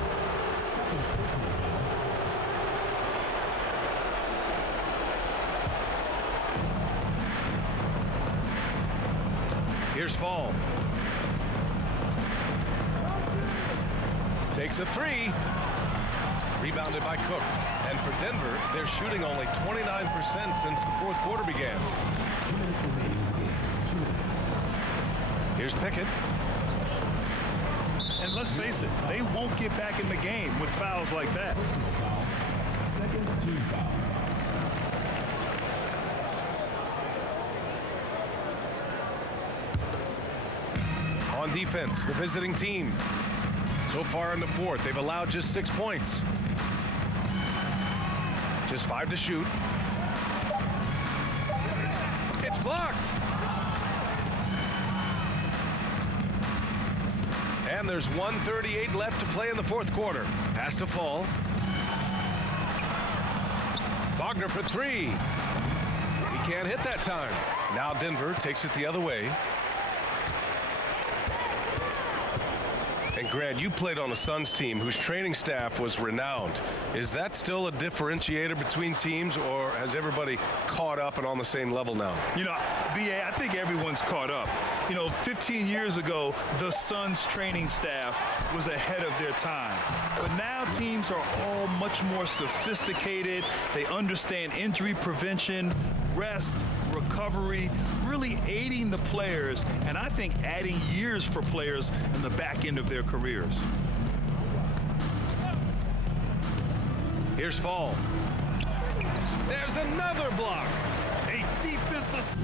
Here's Fall. Takes a 3. Rebounded by Cook. And for Denver, they're shooting only 29% since the fourth quarter began. 2 minutes remaining in the game. 2 minutes. Here's Pickett. And let's face it, they won't get back in the game with fouls like that. Personal foul. Second team foul. On defense, the visiting team. So far in the fourth, they've allowed just 6 points. Just 5 to shoot. It's blocked. And there's 1:38 left to play in the fourth quarter. Pass to Fall. Wagner for three. He can't hit that time. Now Denver takes it the other way. And Grant, you played on a Suns team whose training staff was renowned. Is that still a differentiator between teams, or has everybody caught up and on the same level now? You know, BA, I think everyone's caught up. You know, 15 years ago, the Suns training staff was ahead of their time. But now teams are all much more sophisticated. They understand injury prevention, rest, recovery, really aiding the players, and I think adding years for players in the back end of their careers. Here's Fall. There's another block. A defensive...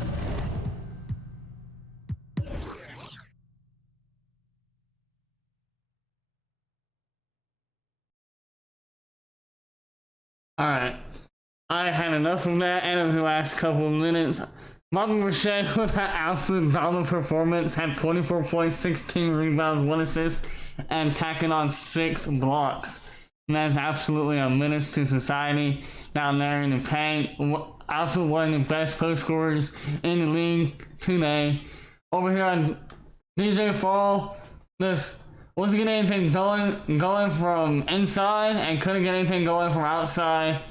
Alright. I had enough of that, and it was the last couple of minutes. Marvin Roche with an absolute dominant performance, had 24 points, 16 rebounds, 1 assist, and tacking on 6 blocks. And that's absolutely a menace to society down there in the paint. Absolutely one of the best post scorers in the league today. Over here on DJ Fall, this wasn't getting anything going from inside and couldn't get anything going from outside.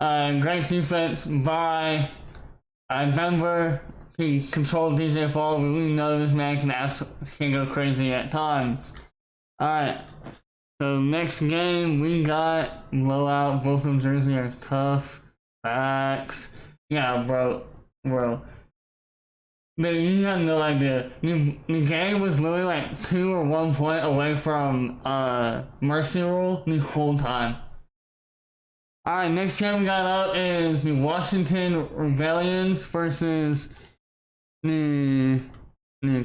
Great defense by Denver. He controlled DJ Fall, but we know this man can go crazy at times. Alright, so next game we got blowout. Both of Jersey are tough. Facts. Yeah, bro. You have no idea. The game was literally like 2 or 1 point away from mercy rule the whole time. Alright, next game we got up is the Washington Rebellions versus the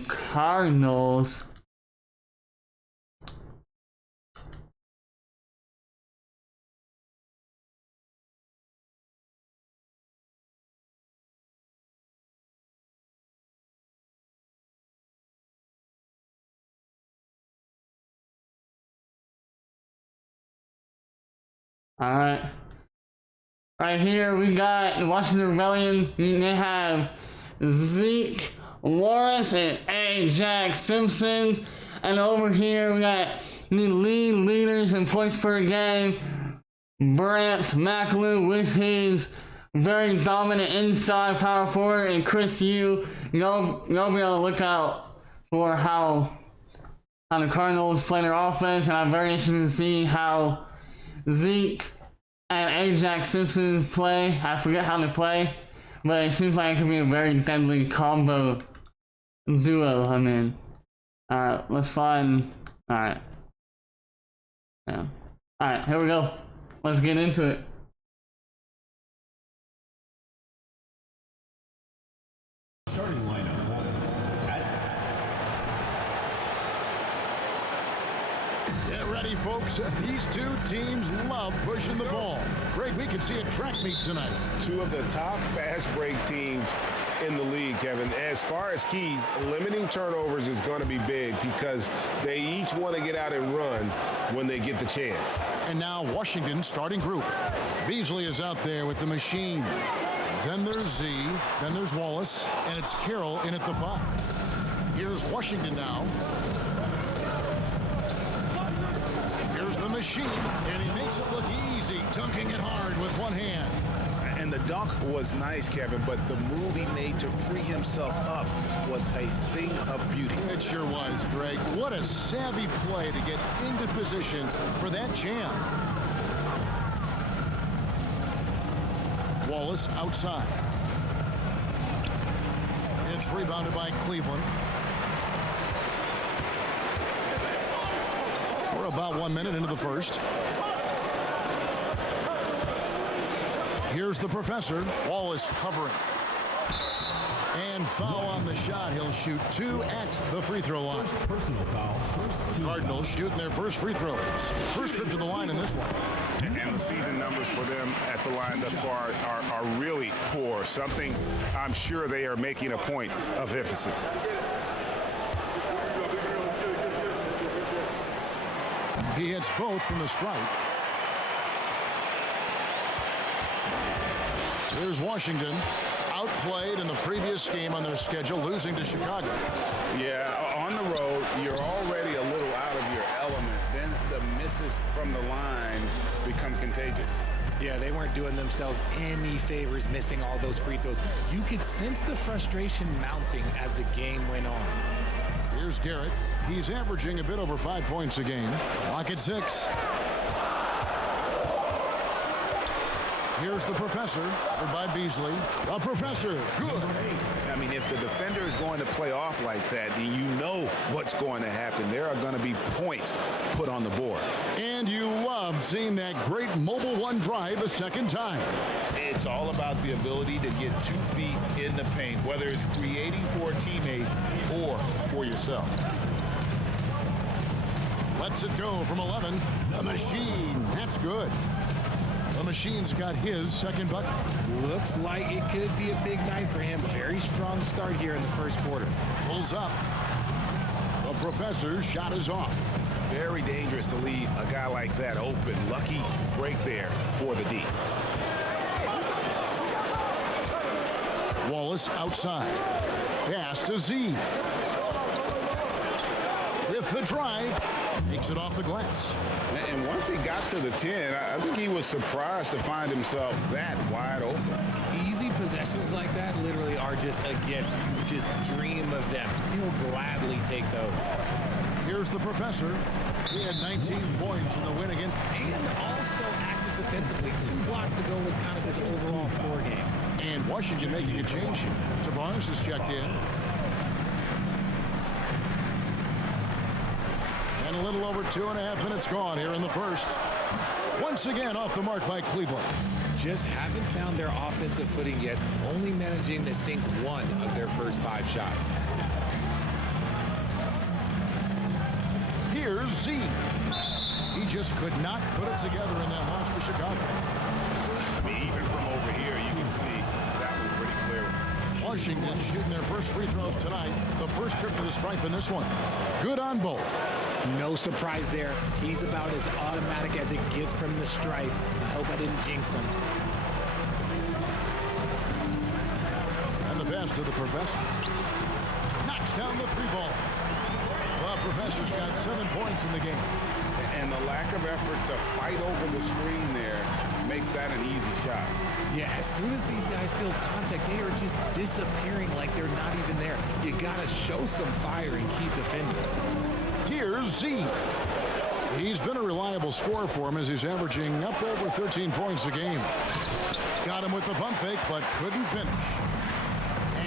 Cardinals. Alright. Right here we got the Washington Rebellion. They have Zeke Morris and Ajax Simpson. And over here we got the lead leaders in points per game. Brant McAloo with his very dominant inside power forward, and Chris Yu. Y'all be on the lookout for how the Cardinals play their offense, and I'm very interested to see how Zeke and Ajax Simpson play. I forget how they play, but it seems like it could be a very deadly combo duo. I mean, alright, let's find. Alright. Yeah. Alright, here we go. Let's get into it. Starting lineup. Get ready, folks. These two teams love pushing the ball. Great, we can see a track meet tonight. Two of the top fast break teams in the league, Kevin. As far as keys, limiting turnovers is going to be big because they each want to get out and run when they get the chance. And now Washington's starting group. Beasley is out there with the machine. Then there's Z, then there's Wallace, and it's Carroll in at the 5. Here's Washington now. Here's the machine, and he makes it look easy, dunking it hard with one hand. And the dunk was nice, Kevin, but the move he made to free himself up was a thing of beauty. It sure was, Greg. What a savvy play to get into position for that jam. Wallace outside. It's rebounded by Cleveland. We're about 1 minute into the first. Here's the professor. Wallace covering. And foul on the shot. He'll shoot 2 at the free throw line. First personal foul. First team Cardinals shooting their first free throws. First trip to the line in this one. And the season numbers for them at the line thus far are really poor. Something I'm sure they are making a point of emphasis. He hits both from the stripe. Here's Washington, outplayed in the previous game on their schedule, losing to Chicago. Yeah, on the road, you're already a little out of your element. Then the misses from the line become contagious. Yeah, they weren't doing themselves any favors missing all those free throws. You could sense the frustration mounting as the game went on. Here's Garrett. He's averaging a bit over 5 points a game. Clock at 6. Here's the professor, by Beasley. The professor, good. I mean, if the defender is going to play off like that, then you know what's going to happen. There are going to be points put on the board. And you love seeing that great mobile one drive a second time. It's all about the ability to get 2 feet in the paint, whether it's creating for a teammate or for yourself. Lets it go from 11. The machine, that's good. The machine's got his second bucket. Looks like it could be a big night for him. Very strong start here in the first quarter. Pulls up. The professor's shot is off. Very dangerous to leave a guy like that open. Lucky break there for the D. Wallace outside. Pass to Z. With the drive. Makes it off the glass. And once he got to the 10, I think he was surprised to find himself that wide open. Easy possessions like that literally are just a gift. You just dream of them. He'll gladly take those. Here's the professor. He had 19 points in the win again. And also active defensively. 2 blocks ago with kind of his overall floor game. And Washington making a change here. Tavares is checked in. And a little over 2.5 minutes gone here in the first. Once again off the mark by Cleveland. Just haven't found their offensive footing yet, only managing to sink 1 of their first 5 shots. Here's Z. He just could not put it together in that loss to Chicago. I mean, even from over here, you can see that was pretty clear. Washington shooting their first free throws tonight. The first trip to the stripe in this one. Good on both. No surprise there. He's about as automatic as it gets from the stripe. I hope I didn't jinx him. And the pass to the professor. Knocks down the 3-ball. The professor's got 7 points in the game. And the lack of effort to fight over the screen there makes that an easy shot. Yeah, as soon as these guys feel contact, they are just disappearing like they're not even there. You gotta show some fire and keep defending. Here's Z. He's been a reliable scorer for him as he's averaging up over 13 points a game. Got him with the pump fake, but couldn't finish.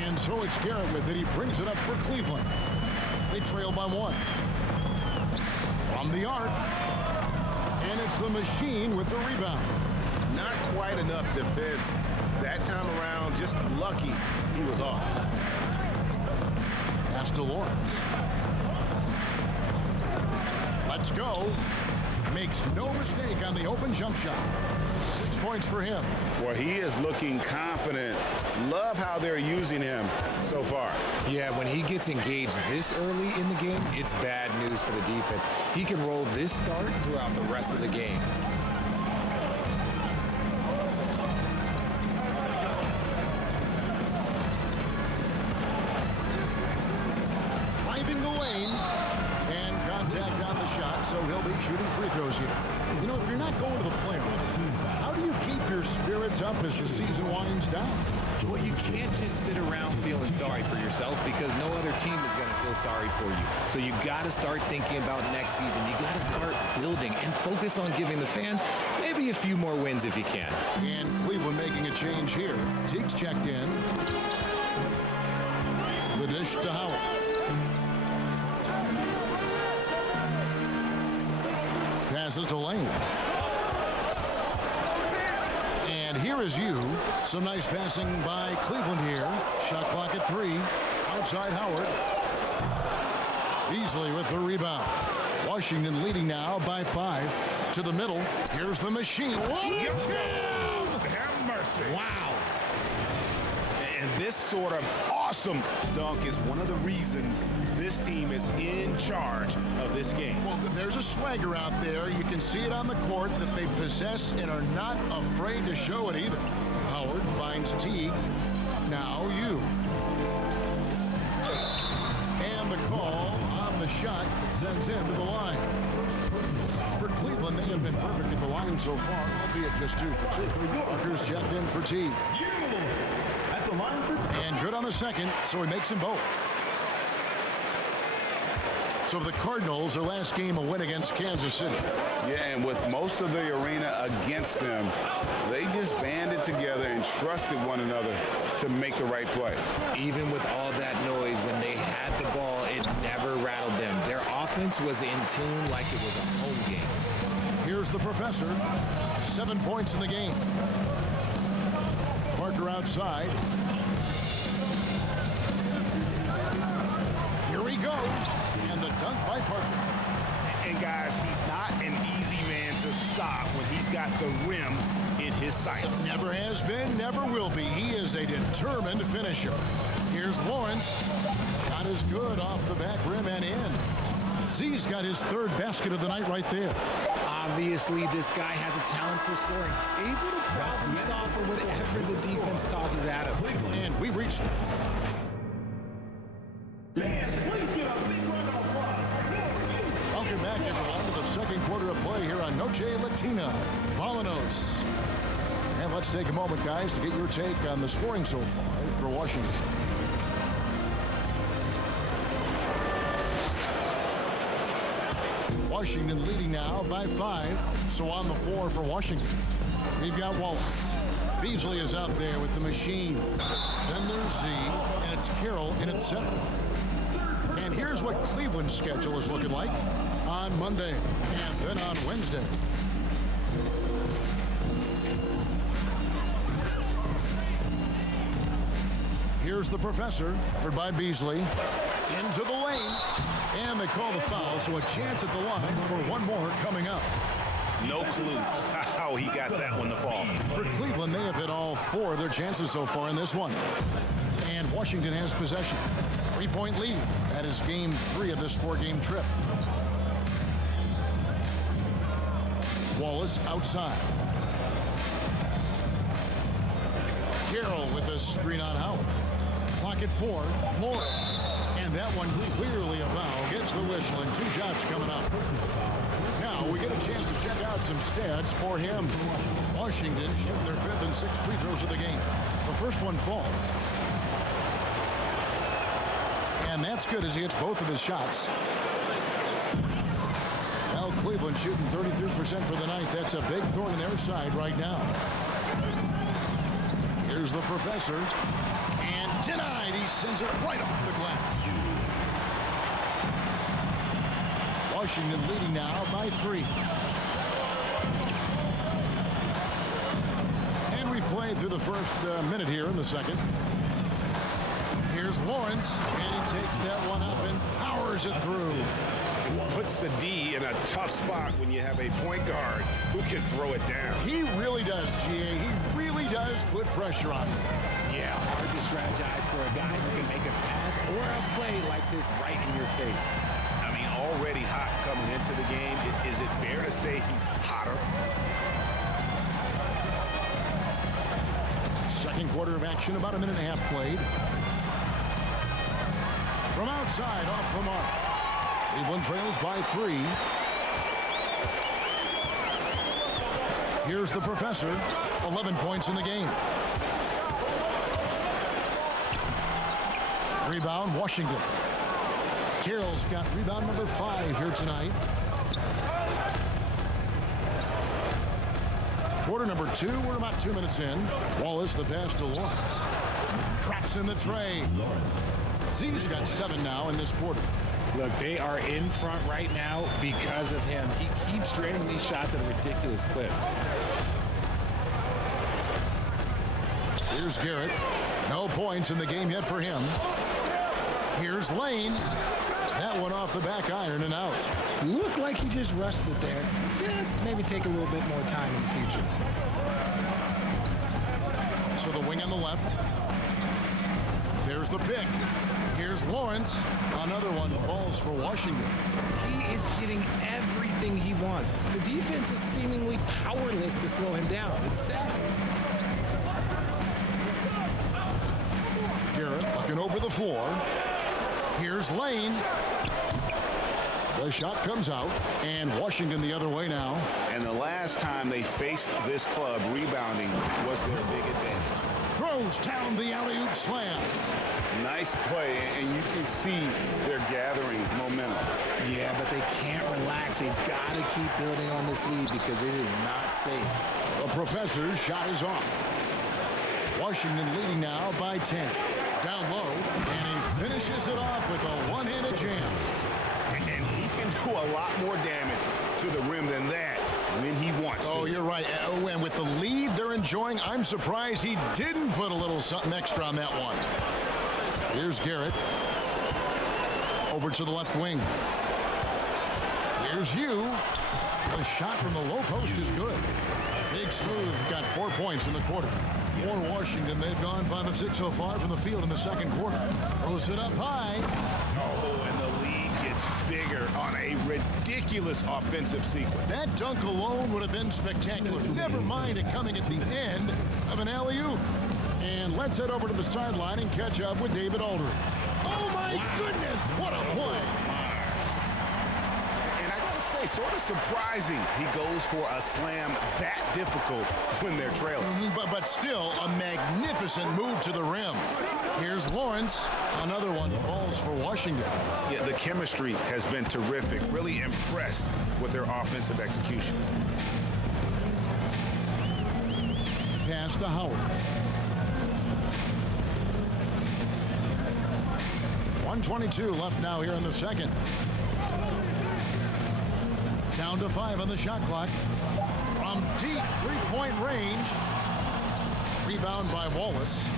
And so it's Garrett with it. He brings it up for Cleveland. They trail by 1. From the arc. And it's the machine with the rebound. Not quite enough defense that time around. Just lucky he was off. Pass to Lawrence. Let's go. Makes no mistake on the open jump shot. 6 points for him. Well, he is looking confident. Love how they're using him so far. Yeah, when he gets engaged this early in the game, it's bad news for the defense. He can roll this start throughout the rest of the game. Driving the lane. And contact on the shot, so he'll be shooting free throws here. You know, if you're not going to the playoffs, how do you keep your spirits up as the season winds down? Well, you can't just sit around feeling sorry for yourself because no other team is going to feel sorry for you. So you got to start thinking about next season. You got to start building and focus on giving the fans maybe a few more wins if you can. And Cleveland making a change here. Teague's checked in. The dish to Howard. Passes to Lane. And And here is you. Some nice passing by Cleveland here. Shot clock at 3. Outside Howard. Beasley with the rebound. Washington leading now by 5. To the middle. Here's the machine. Have mercy. Wow. And this sort of awesome dunk is one of the reasons this team is in charge of this game. Well, there's a swagger out there. You can see it on the court that they possess and are not afraid to show it either. Howard finds Teague. Now you. And the call on the shot sends him to the line. For Cleveland, they have been perfect at the line so far, albeit just 2 for 2. Parker's checked in for Teague. At the line for And good on the second, so he makes them both. So the Cardinals, their last game, a win against Kansas City. Yeah, and with most of the arena against them, they just banded together and trusted one another to make the right play. Even with all that noise, when they had the ball, it never rattled them. Their offense was in tune like it was a home game. Here's the professor. 7 points in the game. Parker outside. Here he goes. And the dunk by Parker. And guys, he's not an easy man to stop when he's got the rim in his sights. Never has been, never will be. He is a determined finisher. Here's Lawrence. Shot is good off the back rim and in. Z's got his 3rd basket of the night right there. Obviously, this guy has a talent for scoring. Able to problem solve for whatever the defense tosses at him. And we reached. Welcome back, everyone, to the second quarter of play here on Noche Latina. Vamanos. And let's take a moment, guys, to get your take on the scoring so far for Washington. Washington leading now by 5. So on the floor for Washington, we've got Wallace. Beasley is out there with the machine. Then there's Z, and it's Carroll in at 7. And here's what Cleveland's schedule is looking like on Monday and then on Wednesday. Here's the professor, covered by Beasley. Into the lane. And they call the foul, so a chance at the line for one more coming up. No clue how he got that one to fall. For Cleveland, they have hit all 4 of their chances so far in this one. And Washington has possession. 3-point lead. That is game 3 of this 4-game trip. Wallace outside. Carroll with a screen on Howard. Clock at 4. Lawrence. And that one clearly a foul. Gets the whistle and 2 shots coming up. Now we get a chance to check out some stats for him. Washington shooting their 5th and 6th free throws of the game. The first one falls. And that's good as he hits both of his shots. Well, Cleveland shooting 33% for the night. That's a big thorn in their side right now. Here's the professor. And denied. He sends it right off the glass. Washington leading now by 3. And we've played through the first minute here in the second. Here's Lawrence, and he takes that one up and powers it through. Puts the D in a tough spot when you have a point guard who can throw it down. He really does, GA. He really does put pressure on him. Yeah, hard to strategize for a guy who can make a pass or a play like this right in your face. I mean, already hot coming into the game. Is it fair to say he's hotter? Second quarter of action, about a minute and a half played. From outside, off the mark. Cleveland trails by 3. Here's the professor. 11 points in the game. Rebound, Washington. Carroll's got rebound number 5 here tonight. Quarter number 2, we're about 2 minutes in. Wallace, the pass to Lawrence. Traps in the tray. Z's got 7 now in this quarter. Look, they are in front right now because of him. He keeps draining these shots at a ridiculous clip. Here's Garrett. No points in the game yet for him. Here's Lane. That one off the back iron and out. Looked like he just rushed it there. Just maybe take a little bit more time in the future. So the wing on the left. There's the pick. Here's Lawrence. Another one falls for Washington. He is getting everything he wants. The defense is seemingly powerless to slow him down. It's sad. Garrett looking over the floor. Here's Lane. The shot comes out, and Washington the other way now. And the last time they faced this club, rebounding was their big advantage. Throws down the alley-oop slam. Nice play, and you can see they're gathering momentum. Yeah, but they can't relax. They've got to keep building on this lead because it is not safe. The Professor's shot is off. Washington leading now by 10. Down low, and he finishes it off with a one-handed jam. And he can do a lot more damage to the rim than that when he wants to. Oh, you're right. And with the lead they're enjoying, I'm surprised he didn't put a little something extra on that one. Here's Garrett. Over to the left wing. Here's Hugh. The shot from the low post is good. Big Smooth got 4 points in the quarter. For Washington, they've gone 5 of 6 so far from the field in the second quarter. Throws it up high. Oh, and the lead gets bigger on a ridiculous offensive sequence. That dunk alone would have been spectacular. Never mind it coming at the end of an alley-oop. And let's head over to the sideline and catch up with David Aldridge. Oh, my goodness, what a play. And I gotta say, sort of surprising he goes for a slam that difficult when they're trailing. But still, a magnificent move to the rim. Here's Lawrence. Another one falls for Washington. Yeah, the chemistry has been terrific. Really impressed with their offensive execution. Pass to Howard. 1:22 left now here in the second. Down to 5 on the shot clock. From deep three-point range. Rebound by Wallace.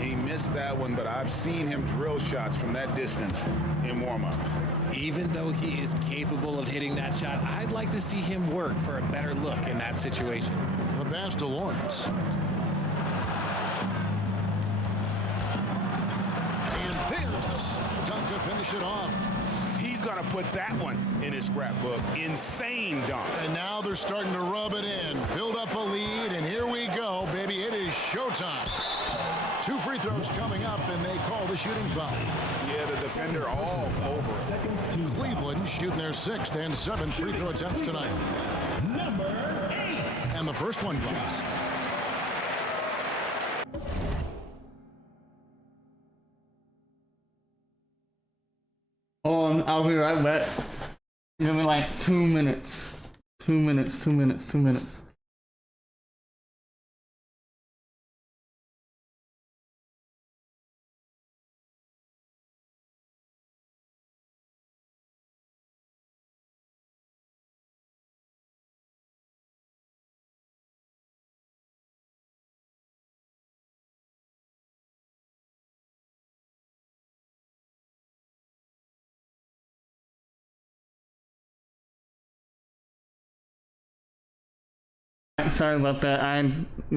He missed that one, but I've seen him drill shots from that distance in warm-ups. Even though he is capable of hitting that shot, I'd like to see him work for a better look in that situation. The pass to Lawrence. And there's the dunk to finish it off. He's going to put that one in his scrapbook. Insane dunk. And now they're starting to rub it in. Build up a lead, and here we go, baby. It is showtime. 2 free throws coming up, and they call the shooting foul. Yeah, the defender all over. Cleveland shooting their 6th and 7th free throw attempts tonight. Number 8. And the first one drops. Hold on, I'll be right back. Give me like 2 minutes. 2 minutes, 2 minutes, 2 minutes. Sorry about that. I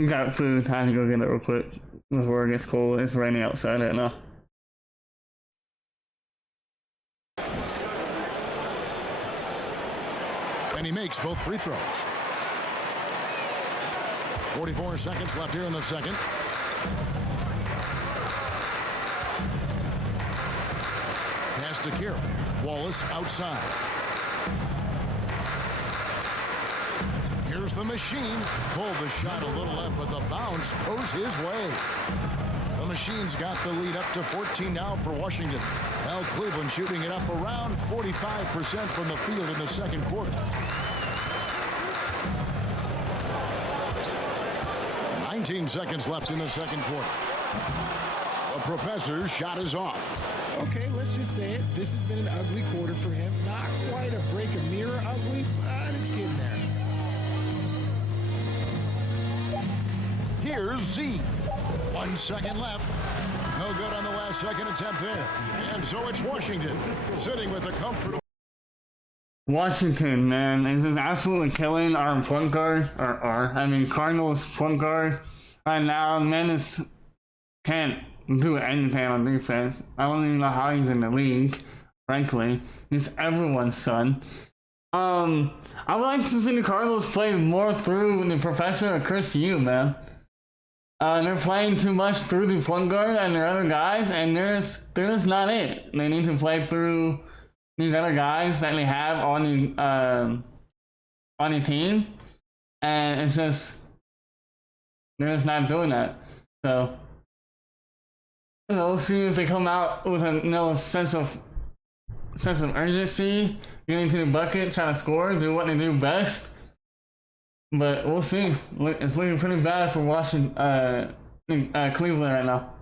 got food. I had to go get it real quick before it gets cold. It's raining outside right now. And he makes both free throws. 44 seconds left here in the second. Pass to Kira. Wallace outside. Here's the machine. Pulled the shot a little left, but the bounce goes his way. The machine's got the lead up to 14 now for Washington. Now Cleveland shooting it up around 45% from the field in the second quarter. 19 seconds left in the second quarter. The Professor's shot is off. Okay, let's just say it. This has been an ugly quarter for him. Not quite a break a mirror ugly, but it's getting there. Here's Z. 1 second left. No good on the last second attempt there. And so it's Washington sitting with a comfortable. Washington, man, is just absolutely killing our point guard, Cardinals point guard right now. Man, can't do anything on defense. I don't even know how he's in the league, frankly. He's everyone's son. I would like to see the Cardinals play more through the professor of Chris Yu, man. They're playing too much through the point guard and their other guys, and they're just not it. They need to play through these other guys that they have on the team, and it's just they're just not doing that. So we'll see if they come out with a sense of urgency, getting to the bucket, trying to score, do what they do best. But we'll see. It's looking pretty bad for Washington, Cleveland right now.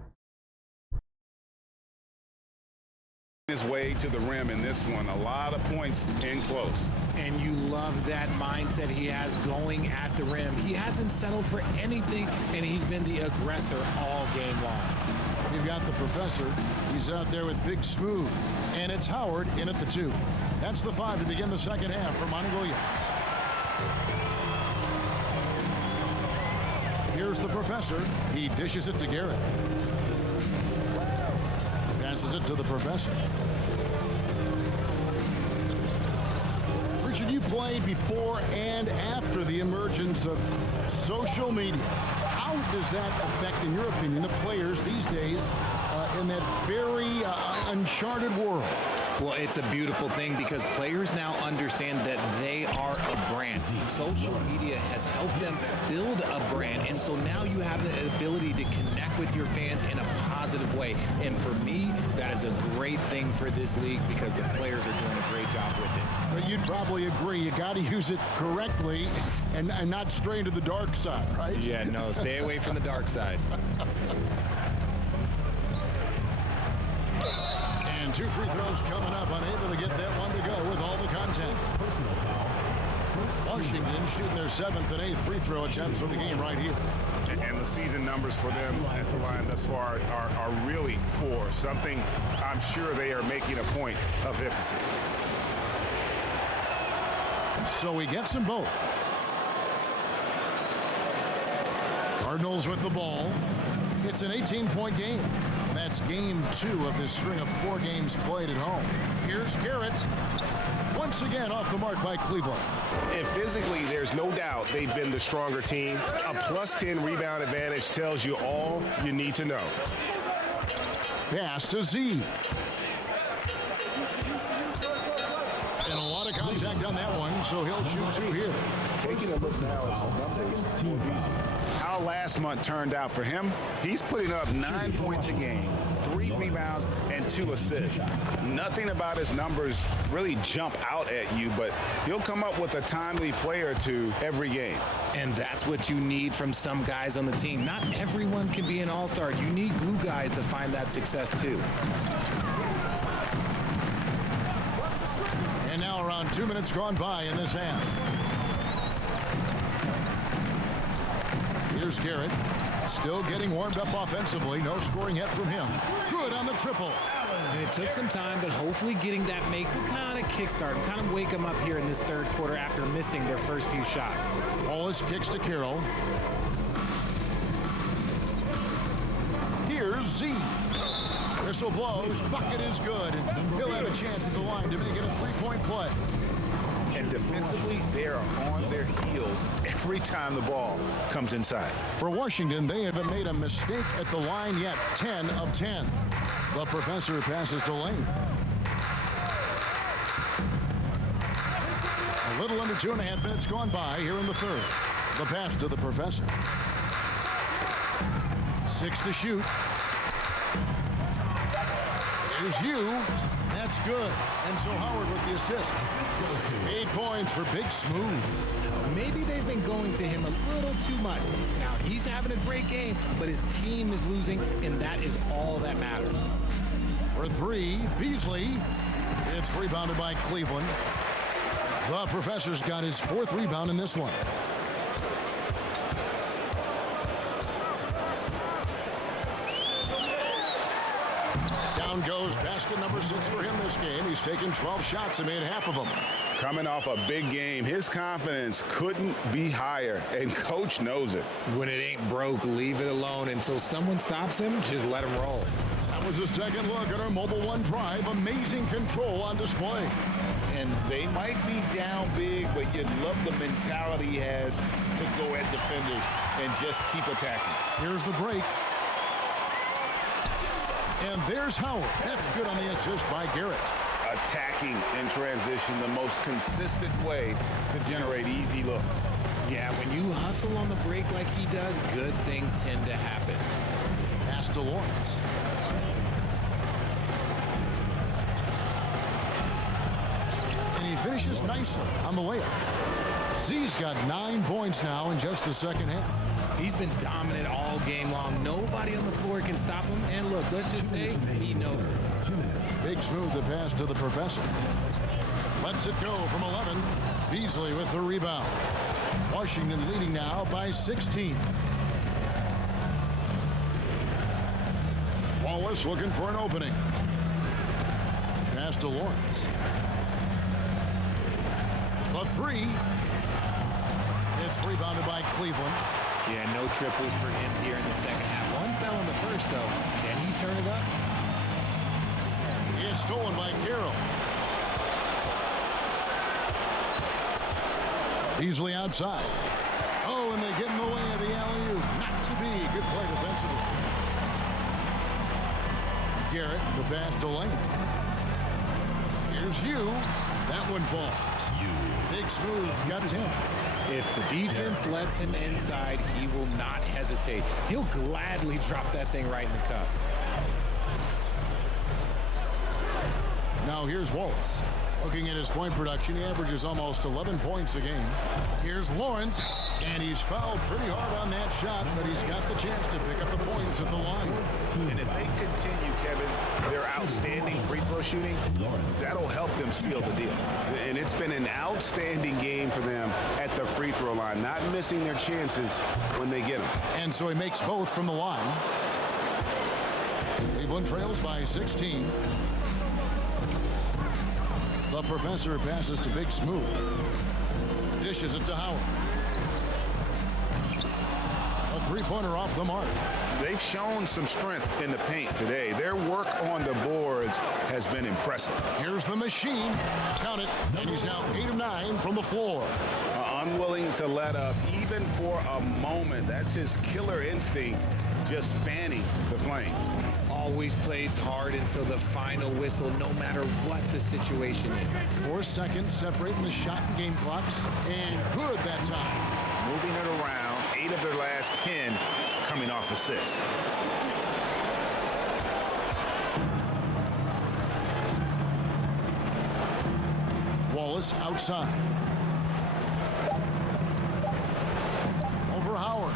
His way to the rim in this one. A lot of points in close. And you love that mindset he has going at the rim. He hasn't settled for anything, and he's been the aggressor all game long. You've got the professor. He's out there with Big Smooth. And it's Howard in at the 2. That's the 5 to begin the second half for Monty Williams. Here's the professor. He dishes it to Garrett. Passes it to the professor. Richard, you played before and after the emergence of social media. How does that affect, in your opinion, the players these days in that very uncharted world? Well, it's a beautiful thing because players now understand that they are a brand. Social media has helped them build a brand, and so now you have the ability to connect with your fans in a positive way. And for me, that is a great thing for this league because the players are doing a great job with it. But you'd probably agree you got to use it correctly and not stray into the dark side, right? Yeah, no, stay away from the dark side. And 2 free throws coming up, unable to get that one to go with all the content. Washington shooting their 7th and 8th free throw attempts for the game right here. And the season numbers for them at the line thus far are really poor. Something I'm sure they are making a point of emphasis. So he gets them both. Cardinals with the ball. It's an 18-point game. That's game 2 of this string of 4 games played at home. Here's Garrett. Once again off the mark by Cleveland. And physically, there's no doubt they've been the stronger team. A +10 rebound advantage tells you all you need to know. Pass to Z. And a lot of contact on that one, so he'll shoot 2 here. Taking a look now at some numbers. How last month turned out for him, he's putting up 9 points a game, 3 rebounds, and 2 assists. Nothing about his numbers really jump out at you, but he'll come up with a timely play or 2 every game. And that's what you need from some guys on the team. Not everyone can be an all-star. You need glue guys to find that success too. And now around 2 minutes gone by in this half. Here's Garrett, still getting warmed up offensively. No scoring yet from him. Good on the triple. And it took some time, but hopefully getting that make will kind of kickstart and kind of wake them up here in this 3rd quarter after missing their first few shots. Wallace kicks to Carroll. Here's Z. Whistle blows. Bucket is good. And he'll have a chance at the line to make it a 3-point play. And defensively, they are on their heels every time the ball comes inside. For Washington, they haven't made a mistake at the line yet. 10 of 10. The professor passes to Lane. A little under 2.5 minutes gone by here in the 3rd. The pass to the professor. 6 to shoot. Here's you. That's good. And so Howard with the assist. 8 points for Big Smooth. Maybe they've been going to him a little too much. Now he's having a great game, but his team is losing, and that is all that matters. For 3, Beasley. It's rebounded by Cleveland. The professor's got his 4th rebound in this one. Down goes basket number 6 for him this game. He's taken 12 shots and made half of them. Coming off a big game, his confidence couldn't be higher, and coach knows it. When it ain't broke, leave it alone until someone stops him. Just let him roll. That was a second look at our Mobile One drive. Amazing control on display. And they might be down big, but you love the mentality he has to go at defenders and just keep attacking. Here's the break. And there's Howard. That's good on the assist by Garrett. Attacking in transition, the most consistent way to generate easy looks. Yeah, when you hustle on the break like he does, good things tend to happen. Pass to Lawrence. And he finishes nicely on the layup. Z's got 9 points now in just the second half. He's been dominant all game long. Nobody on the floor can stop him. And look, let's just say he knows it. Big Smooth the pass to the professor. Lets it go from 11. Beasley with the rebound. Washington leading now by 16. Wallace looking for an opening. Pass to Lawrence. The 3. It's rebounded by Cleveland. Yeah, no triples for him here in the second half. One fell in the first, though. Can he turn it up? It's stolen by Carroll. Beasley outside. Oh, and they get in the way of the alley-oop. Not to be. Good play defensively. Garrett, the pass to Lane. Here's Hugh. That one falls. Big Smooth got 10. If the defense lets him inside, he will not hesitate. He'll gladly drop that thing right in the cup. Now here's Wallace. Looking at his point production, he averages almost 11 points a game. Here's Lawrence, and he's fouled pretty hard on that shot, but he's got the chance to pick up the points at the line. And if they continue, Kevin, their outstanding free throw shooting, that'll help them seal the deal. And it's been an outstanding game for them at the free throw line, not missing their chances when they get them. And so he makes both from the line. Cleveland trails by 16. The professor passes to Big Smooth. Dishes it to Howard. A three-pointer off the mark. They've shown some strength in the paint today. Their work on the boards has been impressive. Here's the machine. Count it. And he's now 8 of 9 from the floor. Unwilling to let up even for a moment. That's his killer instinct, just fanning the flames. Always plays hard until the final whistle, no matter what the situation is. 4 seconds separating the shot and game clocks. And good that time. Moving it around. 8 of their last 10 coming off assists. Wallace outside. Over Howard.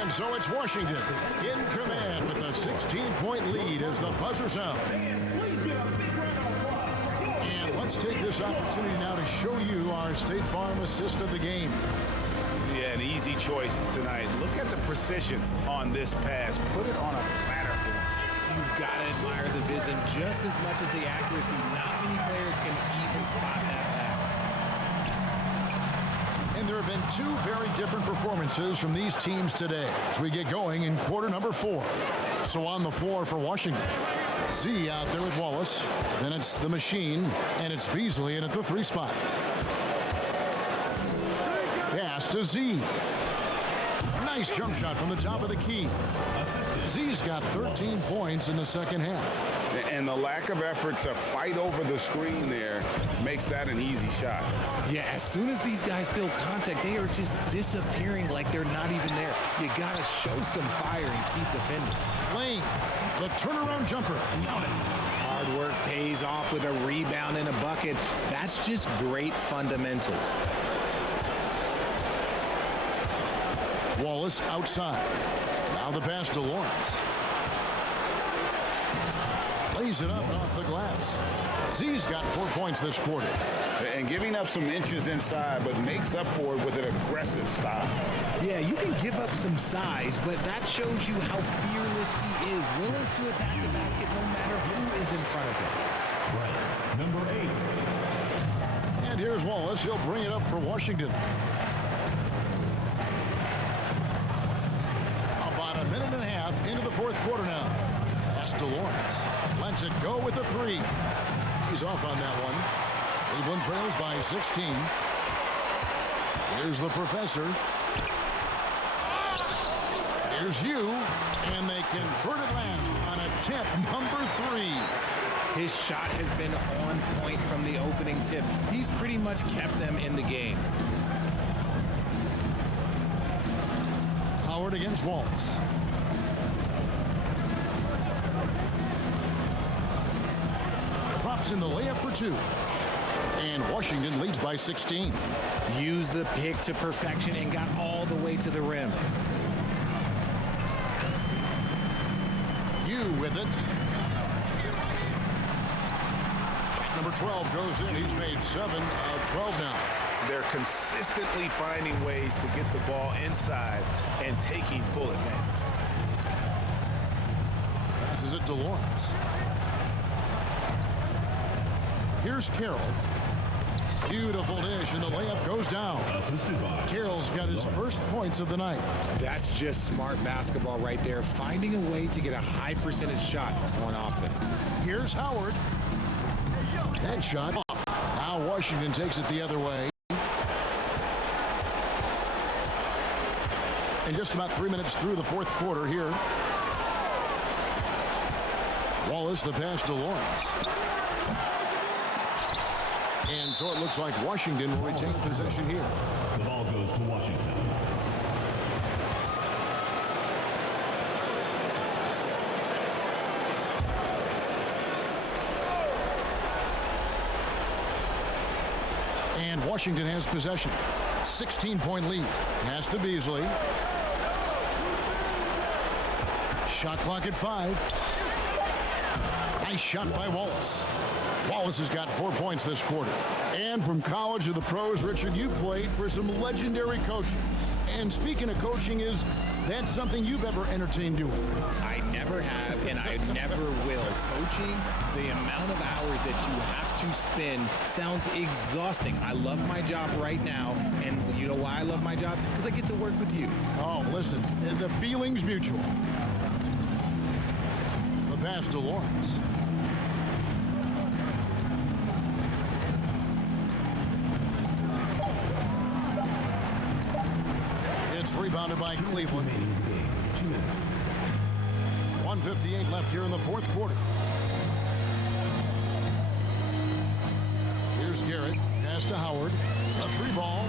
And so it's Washington in command with a 16-point lead as the buzzer sounds. And let's take this opportunity now to show you our State Farm assist of the game. Yeah, an easy choice tonight. Look at the precision on this pass. Put it on a platter for him. You've got to admire the vision just as much as the accuracy. Not many players can even spot that pass. And there have been 2 very different performances from these teams today as we get going in quarter number 4. So on the floor for Washington, Z out there with Wallace. Then it's the machine, and it's Beasley in at the 3 spot. Pass to Z. Nice jump shot from the top of the key. Z's got 13 points in the second half. And the lack of effort to fight over the screen there makes that an easy shot. Yeah, as soon as these guys feel contact, they are just disappearing like they're not even there. You got to show some fire and keep defending. Lane, the turnaround jumper. Count it. Hard work pays off with a rebound and a bucket. That's just great fundamentals. Wallace outside. Now the pass to Lawrence. lays it up off the glass. Z's got 4 points this quarter. And giving up some inches inside, but makes up for it with an aggressive style. Yeah, you can give up some size, but that shows you how fearless he is, willing to attack the basket no matter who is in front of him. Right, number 8. And here's Wallace. He'll bring it up for Washington. About a minute and a half into the fourth quarter now. Pass to Lawrence. Lets it go with a 3. He's off on that one. Cleveland trails by 16. Here's the professor. Here's Hugh, and they convert it last on attempt number 3. His shot has been on point from the opening tip. He's pretty much kept them in the game. Howard against Wallace. Drops in the layup for 2. And Washington leads by 16. Used the pick to perfection and got all the way to the rim. You with it. Shot number 12 goes in. He's made 7 of 12 now. They're consistently finding ways to get the ball inside and taking full advantage. Passes it to Lawrence. Here's Carroll. Beautiful dish, and the layup goes down. Carroll's got his first points of the night. That's just smart basketball right there, finding a way to get a high percentage shot on offense. Here's Howard. That shot off. Now Washington takes it the other way. And just about 3 minutes through the fourth quarter here. Wallace, the pass to Lawrence. And so it looks like Washington will retain possession here. The ball goes to Washington. And Washington has possession. 16-point lead. Pass to Beasley. Shot clock at 5. Nice shot by Wallace. Wallace has got 4 points this quarter. And from college to the pros, Richard, you played for some legendary coaches. And speaking of coaching, is that something you've ever entertained doing? I never have, and I never will. Coaching, the amount of hours that you have to spend sounds exhausting. I love my job right now, and you know why I love my job? Because I get to work with you. Oh, listen, the feeling's mutual. The pass to Lawrence. It's rebounded by Cleveland. 2 minutes. 1:58 left here in the fourth quarter. Here's Garrett. Pass to Howard. A 3 ball.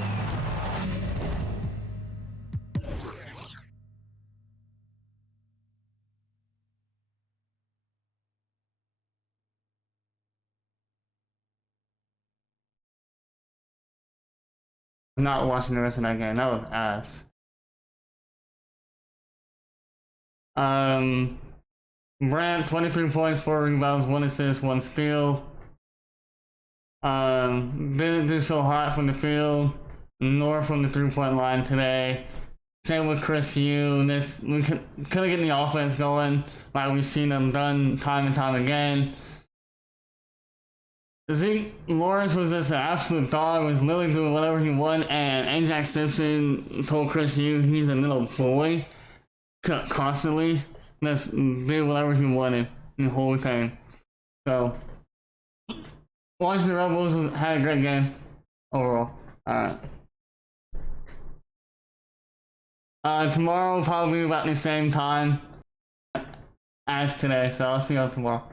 I'm not watching the rest of that game. That was ass. Brant, 23 points, 4 rebounds, 1 assist, 1 steal. Didn't do so hot from the field, nor from the 3-point line today. Same with Chris Hugh. We couldn't get the offense going like we've seen them done time and time again. Zeke Lawrence was just an absolute dog, was literally doing whatever he wanted, and Ajax Simpson told Chris Hugh he's a little boy constantly. Just did whatever he wanted the whole time. So, Washington Rebels had a great game overall. Tomorrow will probably be about the same time as today, so I'll see you all tomorrow.